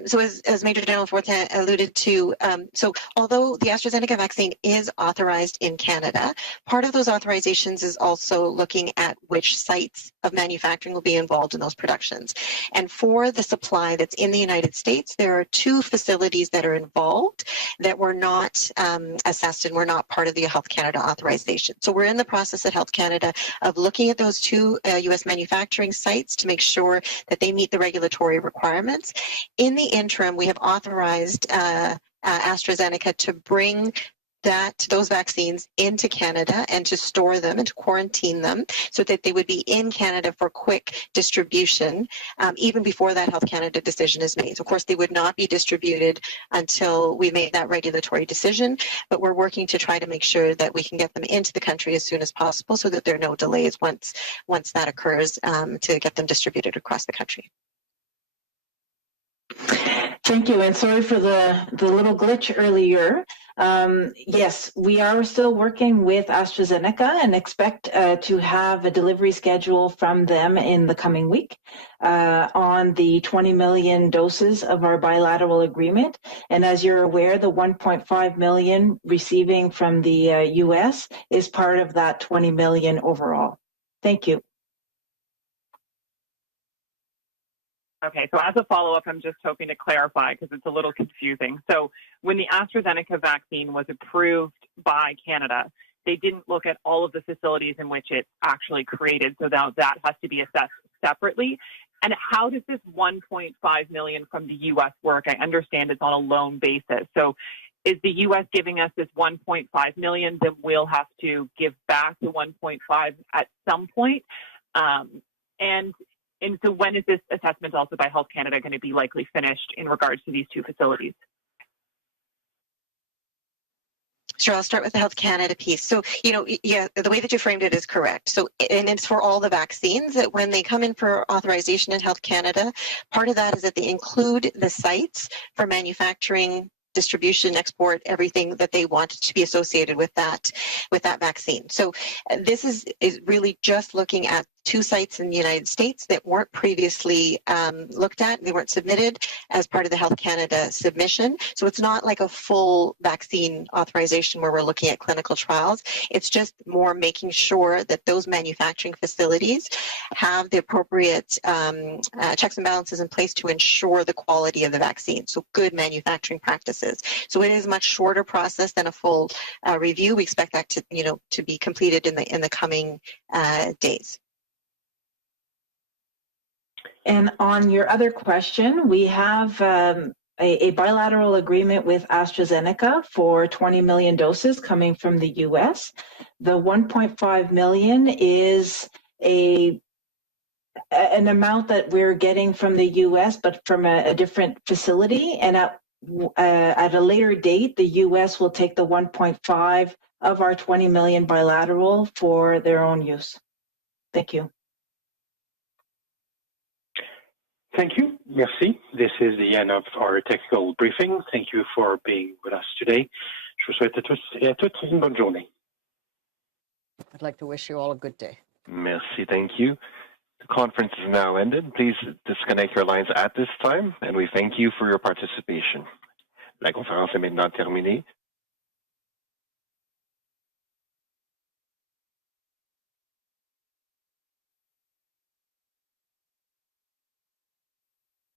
So as Major General Fortin alluded to, so although the AstraZeneca vaccine is authorized in Canada, part of those authorizations is also looking at which sites of manufacturing will be involved in those productions. And for the supply that's in the United States, there are 2 facilities that are involved that were not assessed and were not part of the Health Canada authorization. So we're in the process at Health Canada of looking at those 2 U.S. manufacturing sites to make sure that they meet the regulatory requirements. In the interim, we have authorized AstraZeneca to bring those vaccines into Canada and to store them and to quarantine them so that they would be in Canada for quick distribution even before that Health Canada decision is made. So of course, they would not be distributed until we made that regulatory decision, but we're working to try to make sure that we can get them into the country as soon as possible so that there are no delays once that occurs to get them distributed across the country. Thank you, and sorry for the little glitch earlier. Yes, we are still working with AstraZeneca and expect to have a delivery schedule from them in the coming week on the 20 million doses of our bilateral agreement. And as you're aware, the 1.5 million receiving from the U.S. is part of that 20 million overall. Thank you. Okay, so as a follow-up, I'm just hoping to clarify because it's a little confusing. So when the AstraZeneca vaccine was approved by Canada, they didn't look at all of the facilities in which it's actually created, so that has to be assessed separately. And how does this 1.5 million from the U.S. work? I understand it's on a loan basis. So is the U.S. giving us this 1.5 million, then we'll have to give back the 1.5 at some point? And so when is this assessment also by Health Canada going to be likely finished in regards to these 2 facilities? Sure, I'll start with the Health Canada piece. So, yeah, the way that you framed it is correct. So, and it's for all the vaccines that when they come in for authorization in Health Canada, part of that is that they include the sites for manufacturing, distribution, export, everything that they want to be associated with that vaccine. So this is really just looking at 2 sites in the United States that weren't previously looked at. They weren't submitted as part of the Health Canada submission. So it's not like a full vaccine authorization where we're looking at clinical trials. It's just more making sure that those manufacturing facilities have the appropriate checks and balances in place to ensure the quality of the vaccine. So good manufacturing practices. So it is a much shorter process than a full review. We expect that to be completed in the coming days. And on your other question, we have a bilateral agreement with AstraZeneca for 20 million doses coming from the US. The 1.5 million is an amount that we're getting from the US, but from a different facility. And at a later date, the US will take the 1.5 of our 20 million bilateral for their own use. Thank you. Thank you. Merci. This is the end of our technical briefing. Thank you for being with us today. Je vous souhaite à tous et à toutes une bonne journée. I'd like to wish you all a good day. Merci. Thank you. The conference is now ended. Please disconnect your lines at this time, and we thank you for your participation. La conférence est maintenant terminée.